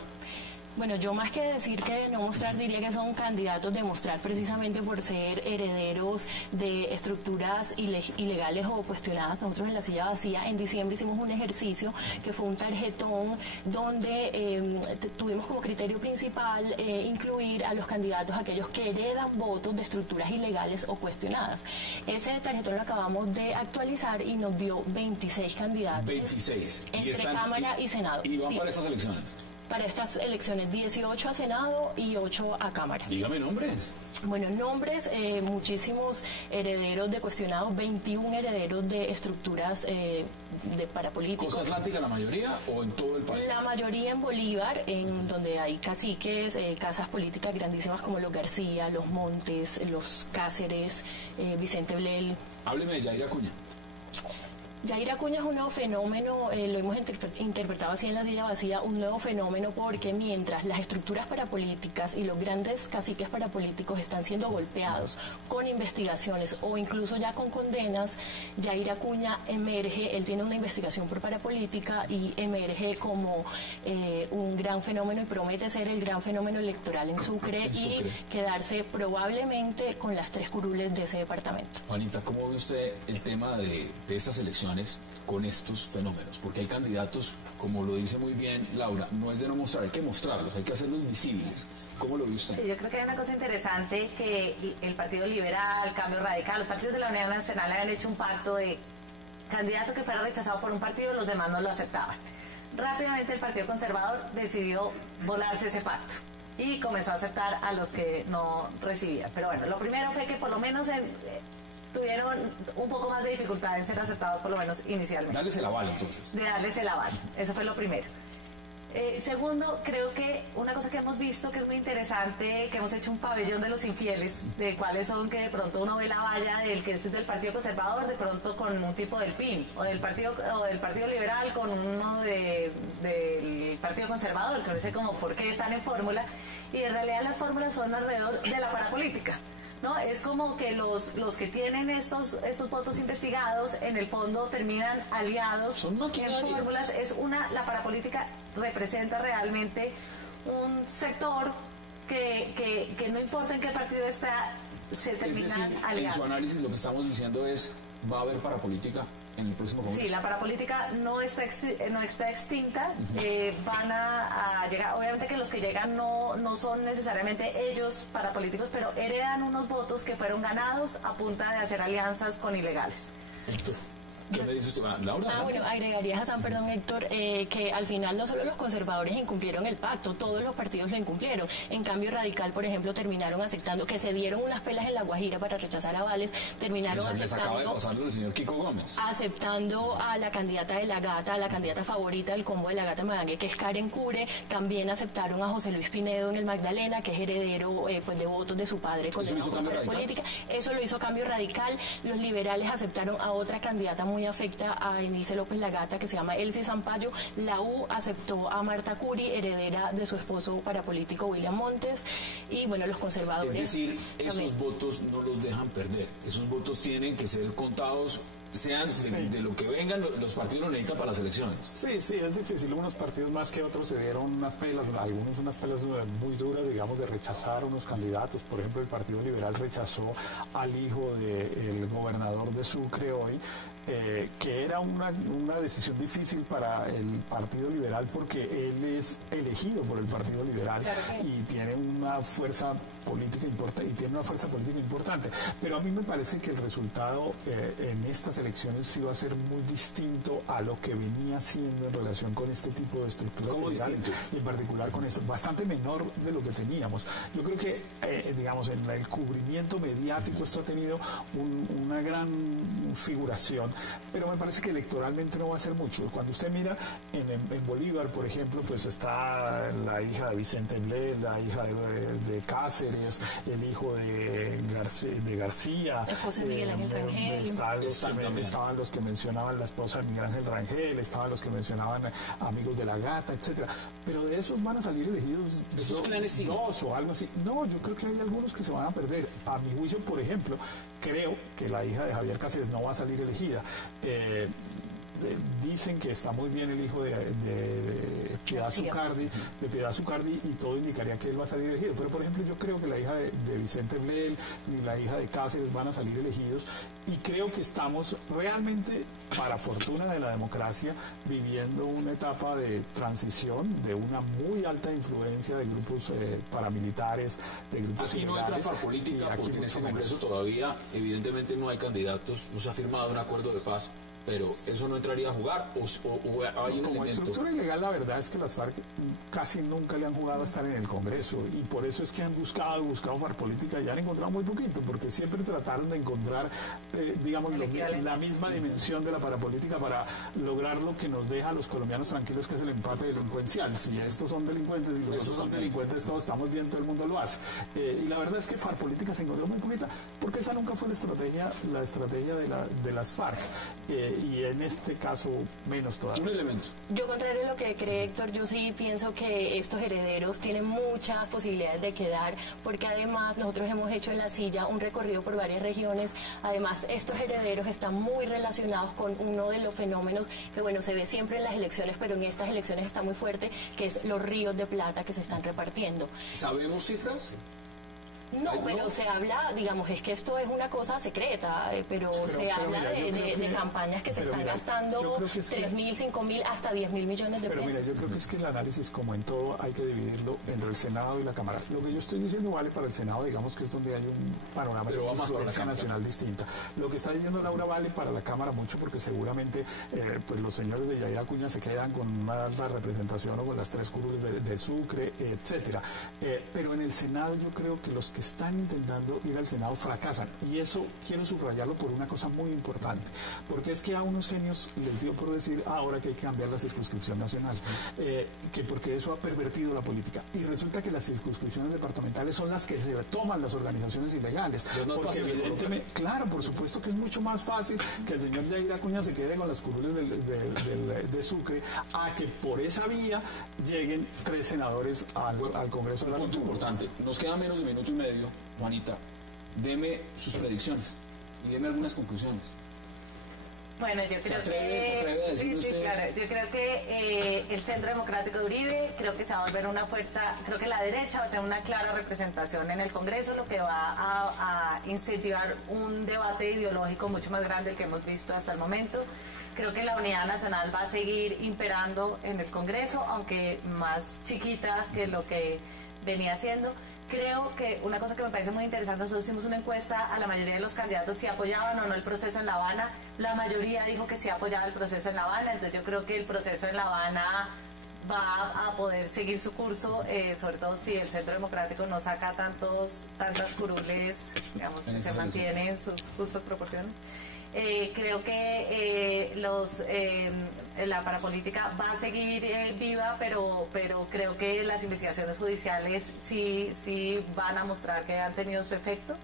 Bueno, yo más que decir que no mostrar, diría que son candidatos de mostrar precisamente por ser herederos de estructuras ilegales o cuestionadas. Nosotros en la silla vacía en diciembre hicimos un ejercicio que fue un tarjetón donde tuvimos como criterio principal incluir a los candidatos, aquellos que heredan votos de estructuras ilegales o cuestionadas. Ese tarjetón lo acabamos de actualizar y nos dio 26 candidatos. 26. Entre Cámara y Senado. ¿Y van para estas elecciones? Para estas elecciones, 18 a Senado y 8 a Cámara. Dígame nombres. Bueno, nombres, muchísimos herederos de cuestionados, 21 herederos de estructuras para políticos. ¿Costa Atlántica la mayoría o en todo el país? La mayoría en Bolívar, en donde hay caciques, casas políticas grandísimas como los García, los Montes, los Cáceres, Vicente Blel. Hábleme de Yair Acuña. Yair Acuña es un nuevo fenómeno, lo hemos interpretado así en la silla vacía, un nuevo fenómeno porque mientras las estructuras parapolíticas y los grandes caciques parapolíticos están siendo golpeados con investigaciones o incluso ya con condenas, Yair Acuña emerge, él tiene una investigación por parapolítica y emerge como un gran fenómeno y promete ser el gran fenómeno electoral en Sucre y quedarse probablemente con las 3 curules de ese departamento. Juanita, ¿cómo ve usted el tema de estas elecciones? elecciones con estos fenómenos? Porque hay candidatos, como lo dice muy bien Laura, no es de no mostrar, hay que mostrarlos, hay que hacerlos visibles. ¿Cómo lo ve usted? Sí, yo creo que hay una cosa interesante que el Partido Liberal, Cambio Radical, los partidos de la Unidad Nacional habían hecho un pacto de candidato que fuera rechazado por un partido, los demás no lo aceptaban. Rápidamente el Partido Conservador decidió volarse ese pacto y comenzó a aceptar a los que no recibían. Pero bueno, lo primero fue que por lo menos tuvieron un poco más de dificultad en ser aceptados, por lo menos inicialmente. Darles el aval, entonces. De darles el aval, eso fue lo primero. Segundo, creo que una cosa que hemos visto que es muy interesante, que hemos hecho un pabellón de los infieles, de cuáles son que de pronto uno ve la valla del que es del Partido Conservador, de pronto con un tipo del PIN, o del Partido Liberal con uno del Partido Conservador, que no sé como por qué están en fórmula, y en realidad las fórmulas son alrededor de la parapolítica. ¿No? Es como que los que tienen estos votos investigados en el fondo terminan aliados en fórmulas. La parapolítica representa realmente un sector que no importa en qué partido está, se terminan aliados. En su análisis lo que estamos diciendo es, ¿va a haber parapolítica en el próximo Congreso? Sí, la parapolítica no está extinta, van a llegar, obviamente que los que llegan no son necesariamente ellos parapolíticos, pero heredan unos votos que fueron ganados a punta de hacer alianzas con ilegales. Héctor, ¿qué me dices tú, Laura? Bueno, agregaría, Hassan, perdón, Héctor, que al final no solo los conservadores incumplieron el pacto, todos los partidos lo incumplieron. En Cambio Radical, por ejemplo, terminaron aceptando que se dieron unas pelas en La Guajira para rechazar avales, terminaron aceptando... Les acaba de pasarlo el señor Kiko Gómez. Aceptando a la candidata de la Gata, a la candidata favorita del combo de la Gata Magangue, que es Karen Cure. También aceptaron a José Luis Pinedo en el Magdalena, que es heredero pues de votos de su padre con la política. Eso lo hizo Cambio Radical. Los liberales aceptaron a otra candidata muy afecta a Enice López Lagata, que se llama Elsie Zampayo. La U aceptó a Marta Curi, heredera de su esposo parapolítico William Montes. Y bueno, los conservadores... Es decir, esos votos no los dejan perder. Esos votos tienen que ser contados, sean de lo que vengan, los partidos lo necesitan para las elecciones. Sí, es difícil. Unos partidos más que otros se dieron unas pelas, algunos unas pelas muy duras, digamos, de rechazar a unos candidatos. Por ejemplo, el Partido Liberal rechazó al hijo del gobernador de Sucre hoy, que era una decisión difícil para el Partido Liberal porque él es elegido por el Partido Liberal y tiene una fuerza política importante. Pero a mí me parece que el resultado en estas elecciones sí va a ser muy distinto a lo que venía siendo en relación con este tipo de estructuras liberales, y en particular con eso, bastante menor de lo que teníamos. Yo creo que, digamos, en el cubrimiento mediático esto ha tenido una gran figuración, pero me parece que electoralmente no va a ser mucho. Cuando usted mira en Bolívar, por ejemplo, pues está la hija de Vicente Bled, la hija de Cáceres, el hijo de García, José Miguel Ángel Rangel. Estaban los que mencionaban la esposa de Miguel Ángel Rangel, estaban los que mencionaban amigos de la Gata, etcétera. Pero de esos van a salir elegidos dos o algo así. No, yo creo que hay algunos que se van a perder. A mi juicio, por ejemplo, creo que la hija de Javier Cáceres no va a salir elegida. Dicen que está muy bien el hijo de Piedad Zucardi, y todo indicaría que él va a salir elegido. Pero, por ejemplo, yo creo que la hija de Vicente Blel y la hija de Cáceres van a salir elegidos, y creo que estamos realmente, para fortuna de la democracia, viviendo una etapa de transición de una muy alta influencia de grupos paramilitares, de grupos Aquí no entra política porque en este Congreso todavía, evidentemente, no hay candidatos, no se ha firmado un acuerdo de paz. Pero eso no entraría a jugar o hay un como elemento. Estructura ilegal, la verdad es que las FARC casi nunca le han jugado a estar en el Congreso, y por eso es que han buscado FARC política y han encontrado muy poquito, porque siempre trataron de encontrar digamos la misma dimensión de la parapolítica para lograr lo que nos deja a los colombianos tranquilos, que es el empate delincuencial. Si estos son delincuentes y los otros son delincuentes, todos estamos bien, todo el mundo lo hace. Y la verdad es que FARC política se encontró muy poquita, porque esa nunca fue la estrategia de las FARC. Y en este caso menos todavía. Un elemento. Yo, contrario a lo que cree Héctor, yo sí pienso que estos herederos tienen muchas posibilidades de quedar, porque además nosotros hemos hecho en La Silla un recorrido por varias regiones. Además, estos herederos están muy relacionados con uno de los fenómenos que, bueno, se ve siempre en las elecciones, pero en estas elecciones está muy fuerte, que es los ríos de plata que se están repartiendo. ¿Sabemos cifras? No, pero se habla, digamos, es que esto es una cosa secreta, pero se habla mira, de campañas que se están gastando 3.000, 5.000, hasta 10.000 millones de pesos. Pero mira, yo creo que es que el análisis, como en todo, hay que dividirlo entre el Senado y la Cámara. Lo que yo estoy diciendo vale para el Senado, digamos que es donde hay un panorama de influencia nacional distinta. Lo que está diciendo Laura vale para la Cámara mucho porque seguramente pues los señores de Yair Acuña se quedan con una alta representación o con las 3 curules de Sucre, etcétera. Pero en el Senado yo creo que los que están intentando ir al Senado fracasan. Y eso quiero subrayarlo por una cosa muy importante. Porque es que a unos genios les dio por decir ahora que hay que cambiar la circunscripción nacional. Que porque eso ha pervertido la política. Y resulta que las circunscripciones departamentales son las que se toman las organizaciones ilegales. Porque evidentemente, claro, por supuesto que es mucho más fácil que el señor Yair Acuña se quede con las curules de Sucre a que por esa vía lleguen 3 senadores al Congreso de la Punto importante. Nos queda menos de minuto y medio. Juanita, deme sus predicciones y deme algunas conclusiones. Bueno, yo creo que claro, yo creo que el Centro Democrático de Uribe creo que se va a volver una fuerza, creo que la derecha va a tener una clara representación en el Congreso, lo que va a incentivar un debate ideológico mucho más grande del que hemos visto hasta el momento. Creo que la unidad nacional va a seguir imperando en el Congreso, aunque más chiquita que lo que venía haciendo. Creo que una cosa que me parece muy interesante, nosotros hicimos una encuesta a la mayoría de los candidatos si apoyaban o no el proceso en La Habana. La mayoría dijo que sí apoyaba el proceso en La Habana, entonces yo creo que el proceso en La Habana va a poder seguir su curso, sobre todo si el Centro Democrático no saca tantas curules, digamos, si se mantiene en sus justas proporciones. Creo que la parapolítica va a seguir viva, pero creo que las investigaciones judiciales sí van a mostrar que han tenido su efecto.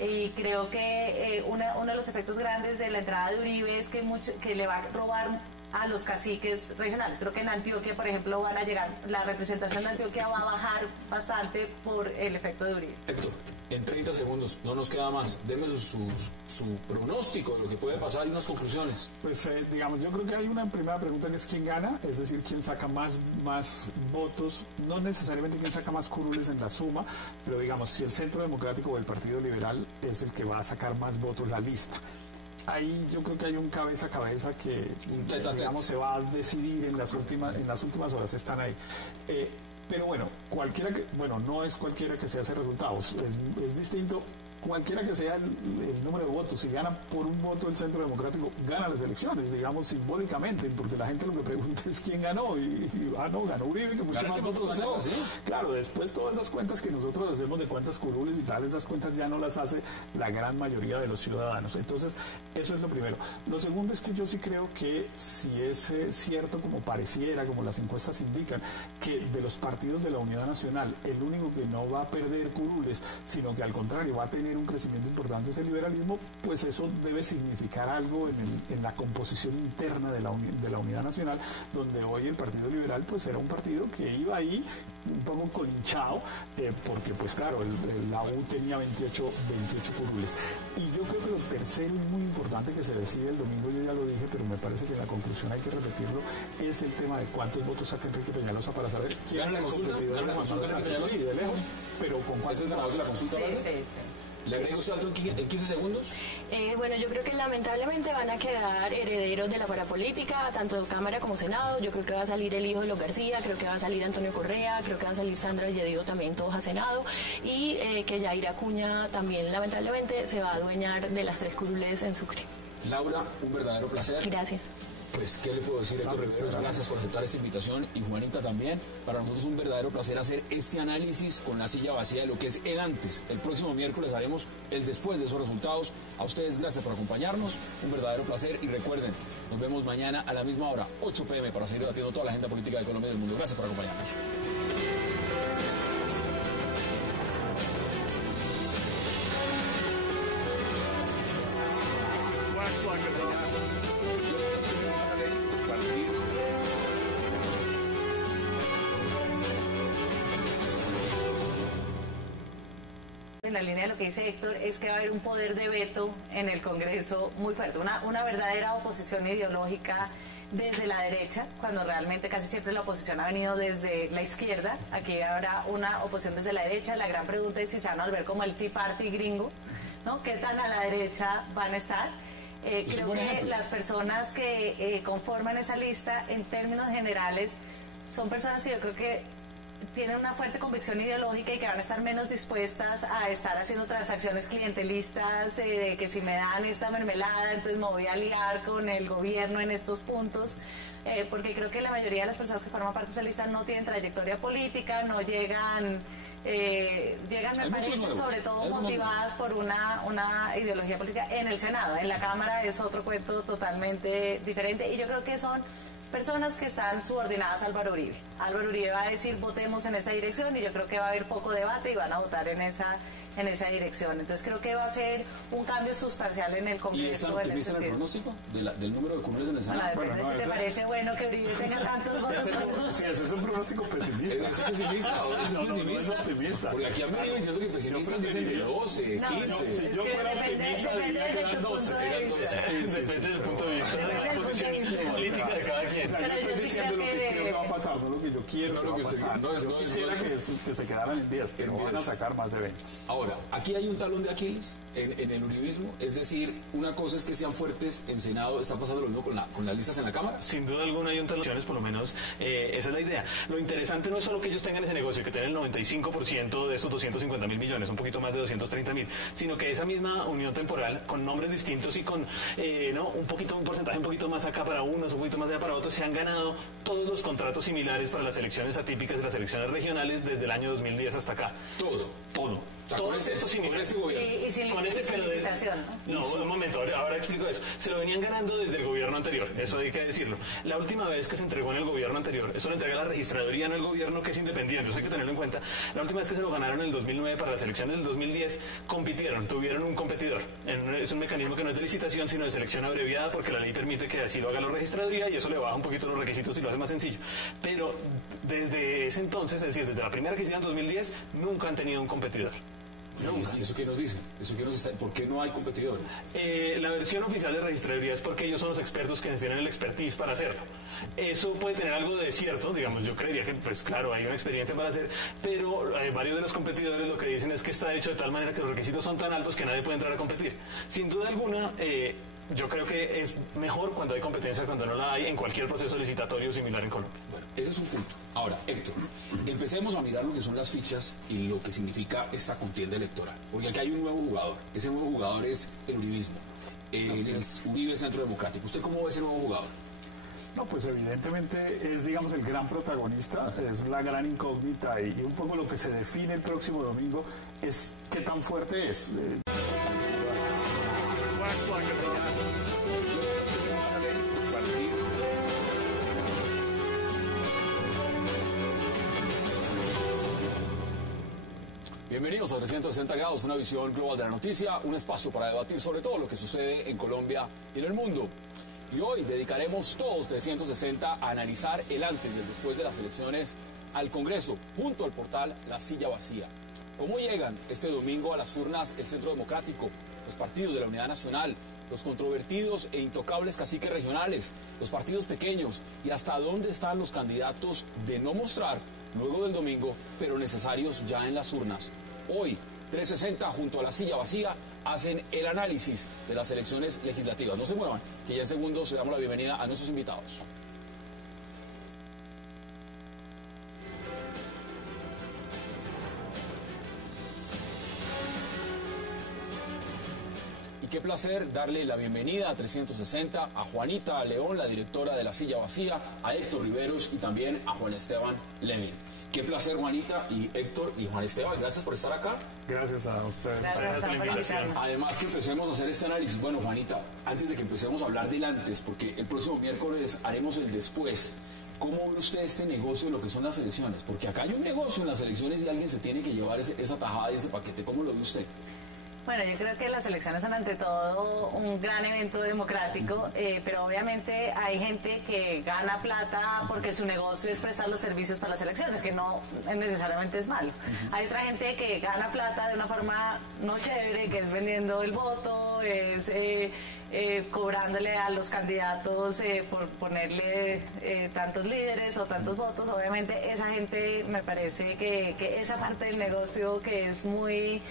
Y creo que uno de los efectos grandes de la entrada de Uribe es que le va a robar a los caciques regionales. Creo que en Antioquia, por ejemplo, van a llegar, la representación de Antioquia va a bajar bastante por el efecto de Uribe. Héctor, en 30 segundos, no nos queda más. Deme su pronóstico de lo que puede pasar y unas conclusiones. Pues digamos, yo creo que hay una primera pregunta que es quién gana, es decir, quién saca más votos, no necesariamente quién saca más curules en la suma, pero digamos, si el Centro Democrático o el Partido Liberal es el que va a sacar más votos la lista. Ahí yo creo que hay un cabeza a cabeza que digamos, se va a decidir en las últimas horas, están ahí. Pero bueno, no es cualquiera que se hace resultados, es distinto. Cualquiera que sea el número de votos, si gana por un voto el Centro Democrático, gana las elecciones, digamos simbólicamente, porque la gente lo que pregunta es quién ganó, no, ganó Uribe, que muchos más votos ganó. ¿Sí? Claro, después todas esas cuentas que nosotros hacemos de cuántas curules y tal, esas cuentas ya no las hace la gran mayoría de los ciudadanos. Entonces, eso es lo primero. Lo segundo es que yo sí creo que si es cierto, como pareciera, como las encuestas indican, que de los partidos de la Unidad Nacional, el único que no va a perder curules, sino que al contrario va a tener un crecimiento importante es el liberalismo, pues eso debe significar algo en la composición interna de la Unidad Nacional, donde hoy el Partido Liberal pues era un partido que iba ahí un poco colinchado, porque pues claro, la U tenía 28 curules. Y yo creo que lo tercero y muy importante que se decide el domingo, yo ya lo dije, pero me parece que en la conclusión hay que repetirlo, es el tema de cuántos votos saca Enrique Peñalosa para saber quién es el competidor de la consulta. Sí, de lejos, pero con cuántos. ¿Es el ganador de la consulta? Sí. ¿Le agrego salto en 15 segundos? Bueno, yo creo que lamentablemente van a quedar herederos de la parapolítica, tanto Cámara como Senado. Yo creo que va a salir el hijo de los García, creo que va a salir Antonio Correa, creo que va a salir Sandra Yedido también, todos a Senado. Y que Yair Acuña también lamentablemente se va a adueñar de las 3 curules en Sucre. Laura, un verdadero placer. Gracias. Pues, ¿qué le puedo decir, Héctor Riveros? Gracias por aceptar esta invitación, y Juanita también. Para nosotros es un verdadero placer hacer este análisis con la silla vacía de lo que es el antes. El próximo miércoles haremos el después de esos resultados. A ustedes, gracias por acompañarnos, un verdadero placer, y recuerden, nos vemos mañana a la misma hora, 8 p.m, para seguir debatiendo toda la agenda política de Colombia y del mundo. Gracias por acompañarnos. En la línea de lo que dice Héctor, es que va a haber un poder de veto en el Congreso muy fuerte, una verdadera oposición ideológica desde la derecha, cuando realmente casi siempre la oposición ha venido desde la izquierda. Aquí habrá una oposición desde la derecha. La gran pregunta es si se van a volver como el Tea Party gringo, ¿no? ¿Qué tan a la derecha van a estar? Creo que las personas que conforman esa lista, en términos generales, son personas que yo creo que tienen una fuerte convicción ideológica y que van a estar menos dispuestas a estar haciendo transacciones clientelistas, de que si me dan esta mermelada, entonces me voy a aliar con el gobierno en estos puntos, porque creo que la mayoría de las personas que forman parte de esa lista no tienen trayectoria política, no llegan... me parece, sobre todo motivadas por una ideología política en el Senado. En la Cámara es otro cuento totalmente diferente, y yo creo que son personas que están subordinadas a Álvaro Uribe. Álvaro Uribe va a decir votemos en esta dirección, y yo creo que va a haber poco debate y van a votar en esa dirección. Entonces creo que va a ser un cambio sustancial en el Congreso. ¿Y es tan optimista en el pronóstico del número de curules en el Senado? Depende si te parece bueno que Uribe tenga tantos votos. Sí, ese es un pronóstico pesimista. ¿Es pesimista? ¿Es pesimista? Es optimista. Porque aquí han venido diciendo que pesimistas dicen de 12, 15. Si yo fuera optimista diría que eran 12. Depende del punto de vista de la posición política de cada quien. O sea, yo estoy diciendo lo que creo que va a pasar, no lo que yo quiero No, lo que usted- no es- Yo no es- quisiera que se quedaran en 10, pero En van a 10. sacar más de 20. Ahora, aquí hay un talón de Aquiles en el uribismo, es decir, una cosa es que sean fuertes en Senado, está pasando lo mismo con las listas en la Cámara. Sin duda alguna hay un talón de Aquiles, por lo menos esa es la idea. Lo interesante no es solo que ellos tengan ese negocio, que tengan el 95% de estos 250.000 millones, un poquito más de 230.000, sino que esa misma unión temporal, con nombres distintos y con un porcentaje un poquito más acá para unos, un poquito más allá para otros, se han ganado todos los contratos similares para las elecciones atípicas y las elecciones regionales desde el año 2010 hasta acá. Todo. O sea, todos estos similares. Y sin Con ese pelo de... licitación, ¿no? No, un momento, ahora explico eso. Se lo venían ganando desde el gobierno anterior, eso hay que decirlo. La última vez que se entregó en el gobierno anterior, eso lo entrega la registraduría, no el gobierno, que es independiente, eso hay que tenerlo en cuenta. La última vez que se lo ganaron en el 2009 para las elecciones del 2010, compitieron, tuvieron un competidor. Es un mecanismo que no es de licitación, sino de selección abreviada, porque la ley permite que así lo haga la registraduría y eso le baja un poquito los requisitos y lo hace más sencillo. Pero desde ese entonces, es decir, desde la primera que hicieron en 2010, nunca han tenido un competidor. ¿Y eso qué nos dice? ¿Por qué no hay competidores? La versión oficial de registraduría es porque ellos son los expertos que tienen el expertise para hacerlo. Eso puede tener algo de cierto, digamos, yo creería que, pues claro, hay una experiencia para hacer, pero varios de los competidores lo que dicen es que está hecho de tal manera que los requisitos son tan altos que nadie puede entrar a competir. Sin duda alguna, yo creo que es mejor cuando hay competencia cuando no la hay en cualquier proceso licitatorio similar en Colombia. Bueno, ese es un punto. Ahora, Héctor, empecemos a mirar lo que son las fichas y lo que significa esta contienda electoral. Porque aquí hay un nuevo jugador. Ese nuevo jugador es el uribismo, el Uribe Centro Democrático. ¿Usted cómo ve ese nuevo jugador? No, pues evidentemente es, digamos, el gran protagonista, es la gran incógnita y un poco lo que se define el próximo domingo es qué tan fuerte es. Bienvenidos a 360 grados, una visión global de la noticia, un espacio para debatir sobre todo lo que sucede en Colombia y en el mundo. Y hoy dedicaremos todos 360 a analizar el antes y el después de las elecciones al Congreso, junto al portal La Silla Vacía. ¿Cómo llegan este domingo a las urnas el Centro Democrático, los partidos de la Unidad Nacional, los controvertidos e intocables caciques regionales, los partidos pequeños y hasta dónde están los candidatos de no mostrar luego del domingo, pero necesarios ya en las urnas? Hoy, 360 junto a La Silla Vacía hacen el análisis de las elecciones legislativas. No se muevan, que ya en segundos le damos la bienvenida a nuestros invitados. Y qué placer darle la bienvenida a 360 a Juanita León, la directora de La Silla Vacía, a Héctor Riveros y también a Juan Esteban Levin. Qué placer, Juanita y Héctor y Juan Esteban, gracias por estar acá. Gracias a ustedes. Gracias por invitarnos. Además que empecemos a hacer este análisis. Bueno, Juanita, antes de que empecemos a hablar del antes, porque el próximo miércoles haremos el después, ¿cómo ve usted este negocio de lo que son las elecciones? Porque acá hay un negocio en las elecciones y alguien se tiene que llevar esa tajada y ese paquete. ¿Cómo lo ve usted? Bueno, yo creo que las elecciones son ante todo un gran evento democrático, pero obviamente hay gente que gana plata porque su negocio es prestar los servicios para las elecciones, que no necesariamente es malo. Hay otra gente que gana plata de una forma no chévere, que es vendiendo el voto, es cobrándole a los candidatos por ponerle tantos líderes o tantos votos. Obviamente esa gente, me parece que esa parte del negocio que es muy,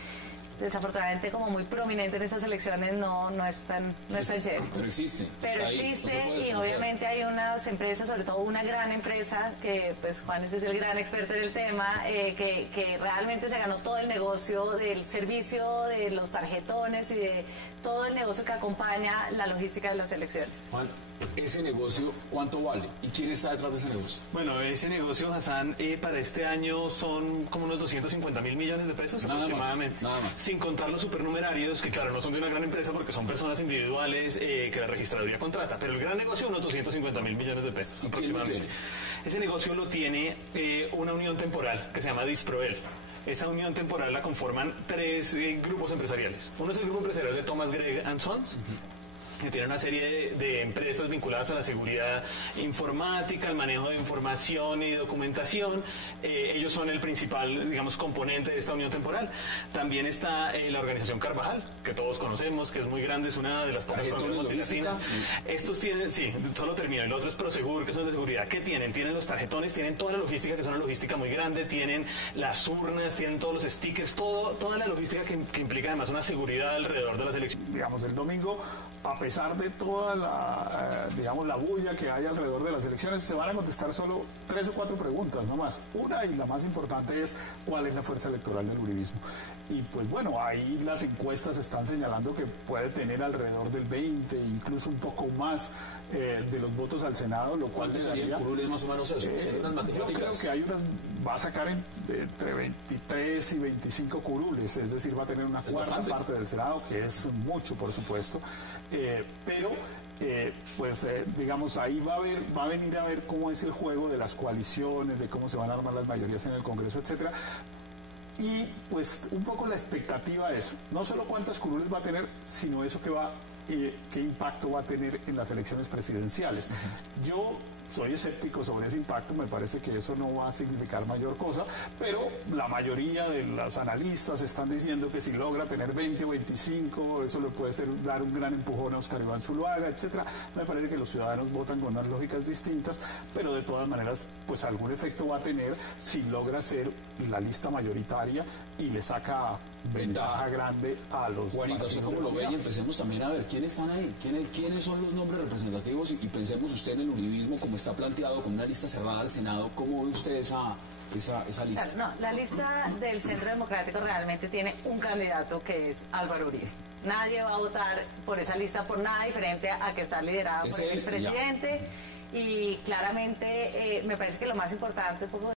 desafortunadamente, como muy prominente en estas elecciones, no es tan chévere. Pero existe. Pero existe, y obviamente hay unas empresas, sobre todo una gran empresa, que pues Juan es el gran experto en el tema, que realmente se ganó todo el negocio del servicio, de los tarjetones y de todo el negocio que acompaña la logística de las elecciones. Juan, ese negocio, ¿cuánto vale? ¿Y quién está detrás de ese negocio? Bueno, ese negocio, Hassan, para este año son como unos 250.000 millones de pesos aproximadamente. Nada más. Sin contar los supernumerarios, que claro, no son de una gran empresa porque son personas individuales que la registraduría contrata. Pero el gran negocio, unos 250.000 millones de pesos aproximadamente. Ese negocio lo tiene una unión temporal que se llama Disproel. Esa unión temporal la conforman tres grupos empresariales. Uno es el grupo empresarial de Thomas Gregg & Sons, que tiene una serie de empresas vinculadas a la seguridad informática, al manejo de información y documentación. Ellos son el principal, digamos, componente de esta unión temporal. También está la organización Carvajal, que todos conocemos, que es muy grande, es una de las pocas organizaciones multilatinas. Estos tienen, sí, solo termino, el otro es Prosegur, que son de seguridad. ¿Qué tienen? Tienen los tarjetones, tienen toda la logística, que es una logística muy grande, tienen las urnas, tienen todos los stickers, toda la logística que implica además una seguridad alrededor de las elecciones. Digamos, el domingo, a pesar de toda la, digamos, la bulla que hay alrededor de las elecciones, se van a contestar solo 3 o 4 preguntas, no más. Una, y la más importante, es cuál es la fuerza electoral del uribismo. Y pues bueno, ahí las encuestas están señalando que puede tener alrededor del 20, incluso un poco más de los votos al Senado, lo cual serían curules más o menos eso. Unas matemáticas. Yo creo que hay unas, va a sacar entre 23 y 25 curules, es decir, va a tener una cuarta parte del Senado, que es mucho, por supuesto. Pero digamos, ahí va a venir a ver cómo es el juego de las coaliciones, de cómo se van a armar las mayorías en el Congreso, etcétera. Y pues un poco la expectativa es no solo cuántas curules va a tener, sino eso qué impacto va a tener en las elecciones presidenciales. Yo soy escéptico sobre ese impacto, me parece que eso no va a significar mayor cosa, pero la mayoría de los analistas están diciendo que si logra tener 20 o 25, eso le puede dar un gran empujón a Óscar Iván Zuluaga, etcétera. Me parece que los ciudadanos votan con unas lógicas distintas, pero de todas maneras, pues algún efecto va a tener si logra ser la lista mayoritaria y le saca ventaja grande a los Juanito, así como lo ve, y empecemos también a ver quiénes están ahí, quiénes son los nombres representativos, y pensemos usted en el uribismo como está planteado, con una lista cerrada al Senado. ¿Cómo ve usted esa lista? No, la lista del Centro Democrático realmente tiene un candidato, que es Álvaro Uribe. Nadie va a votar por esa lista por nada diferente a que está liderada por el expresidente. Y claramente me parece que lo más importante,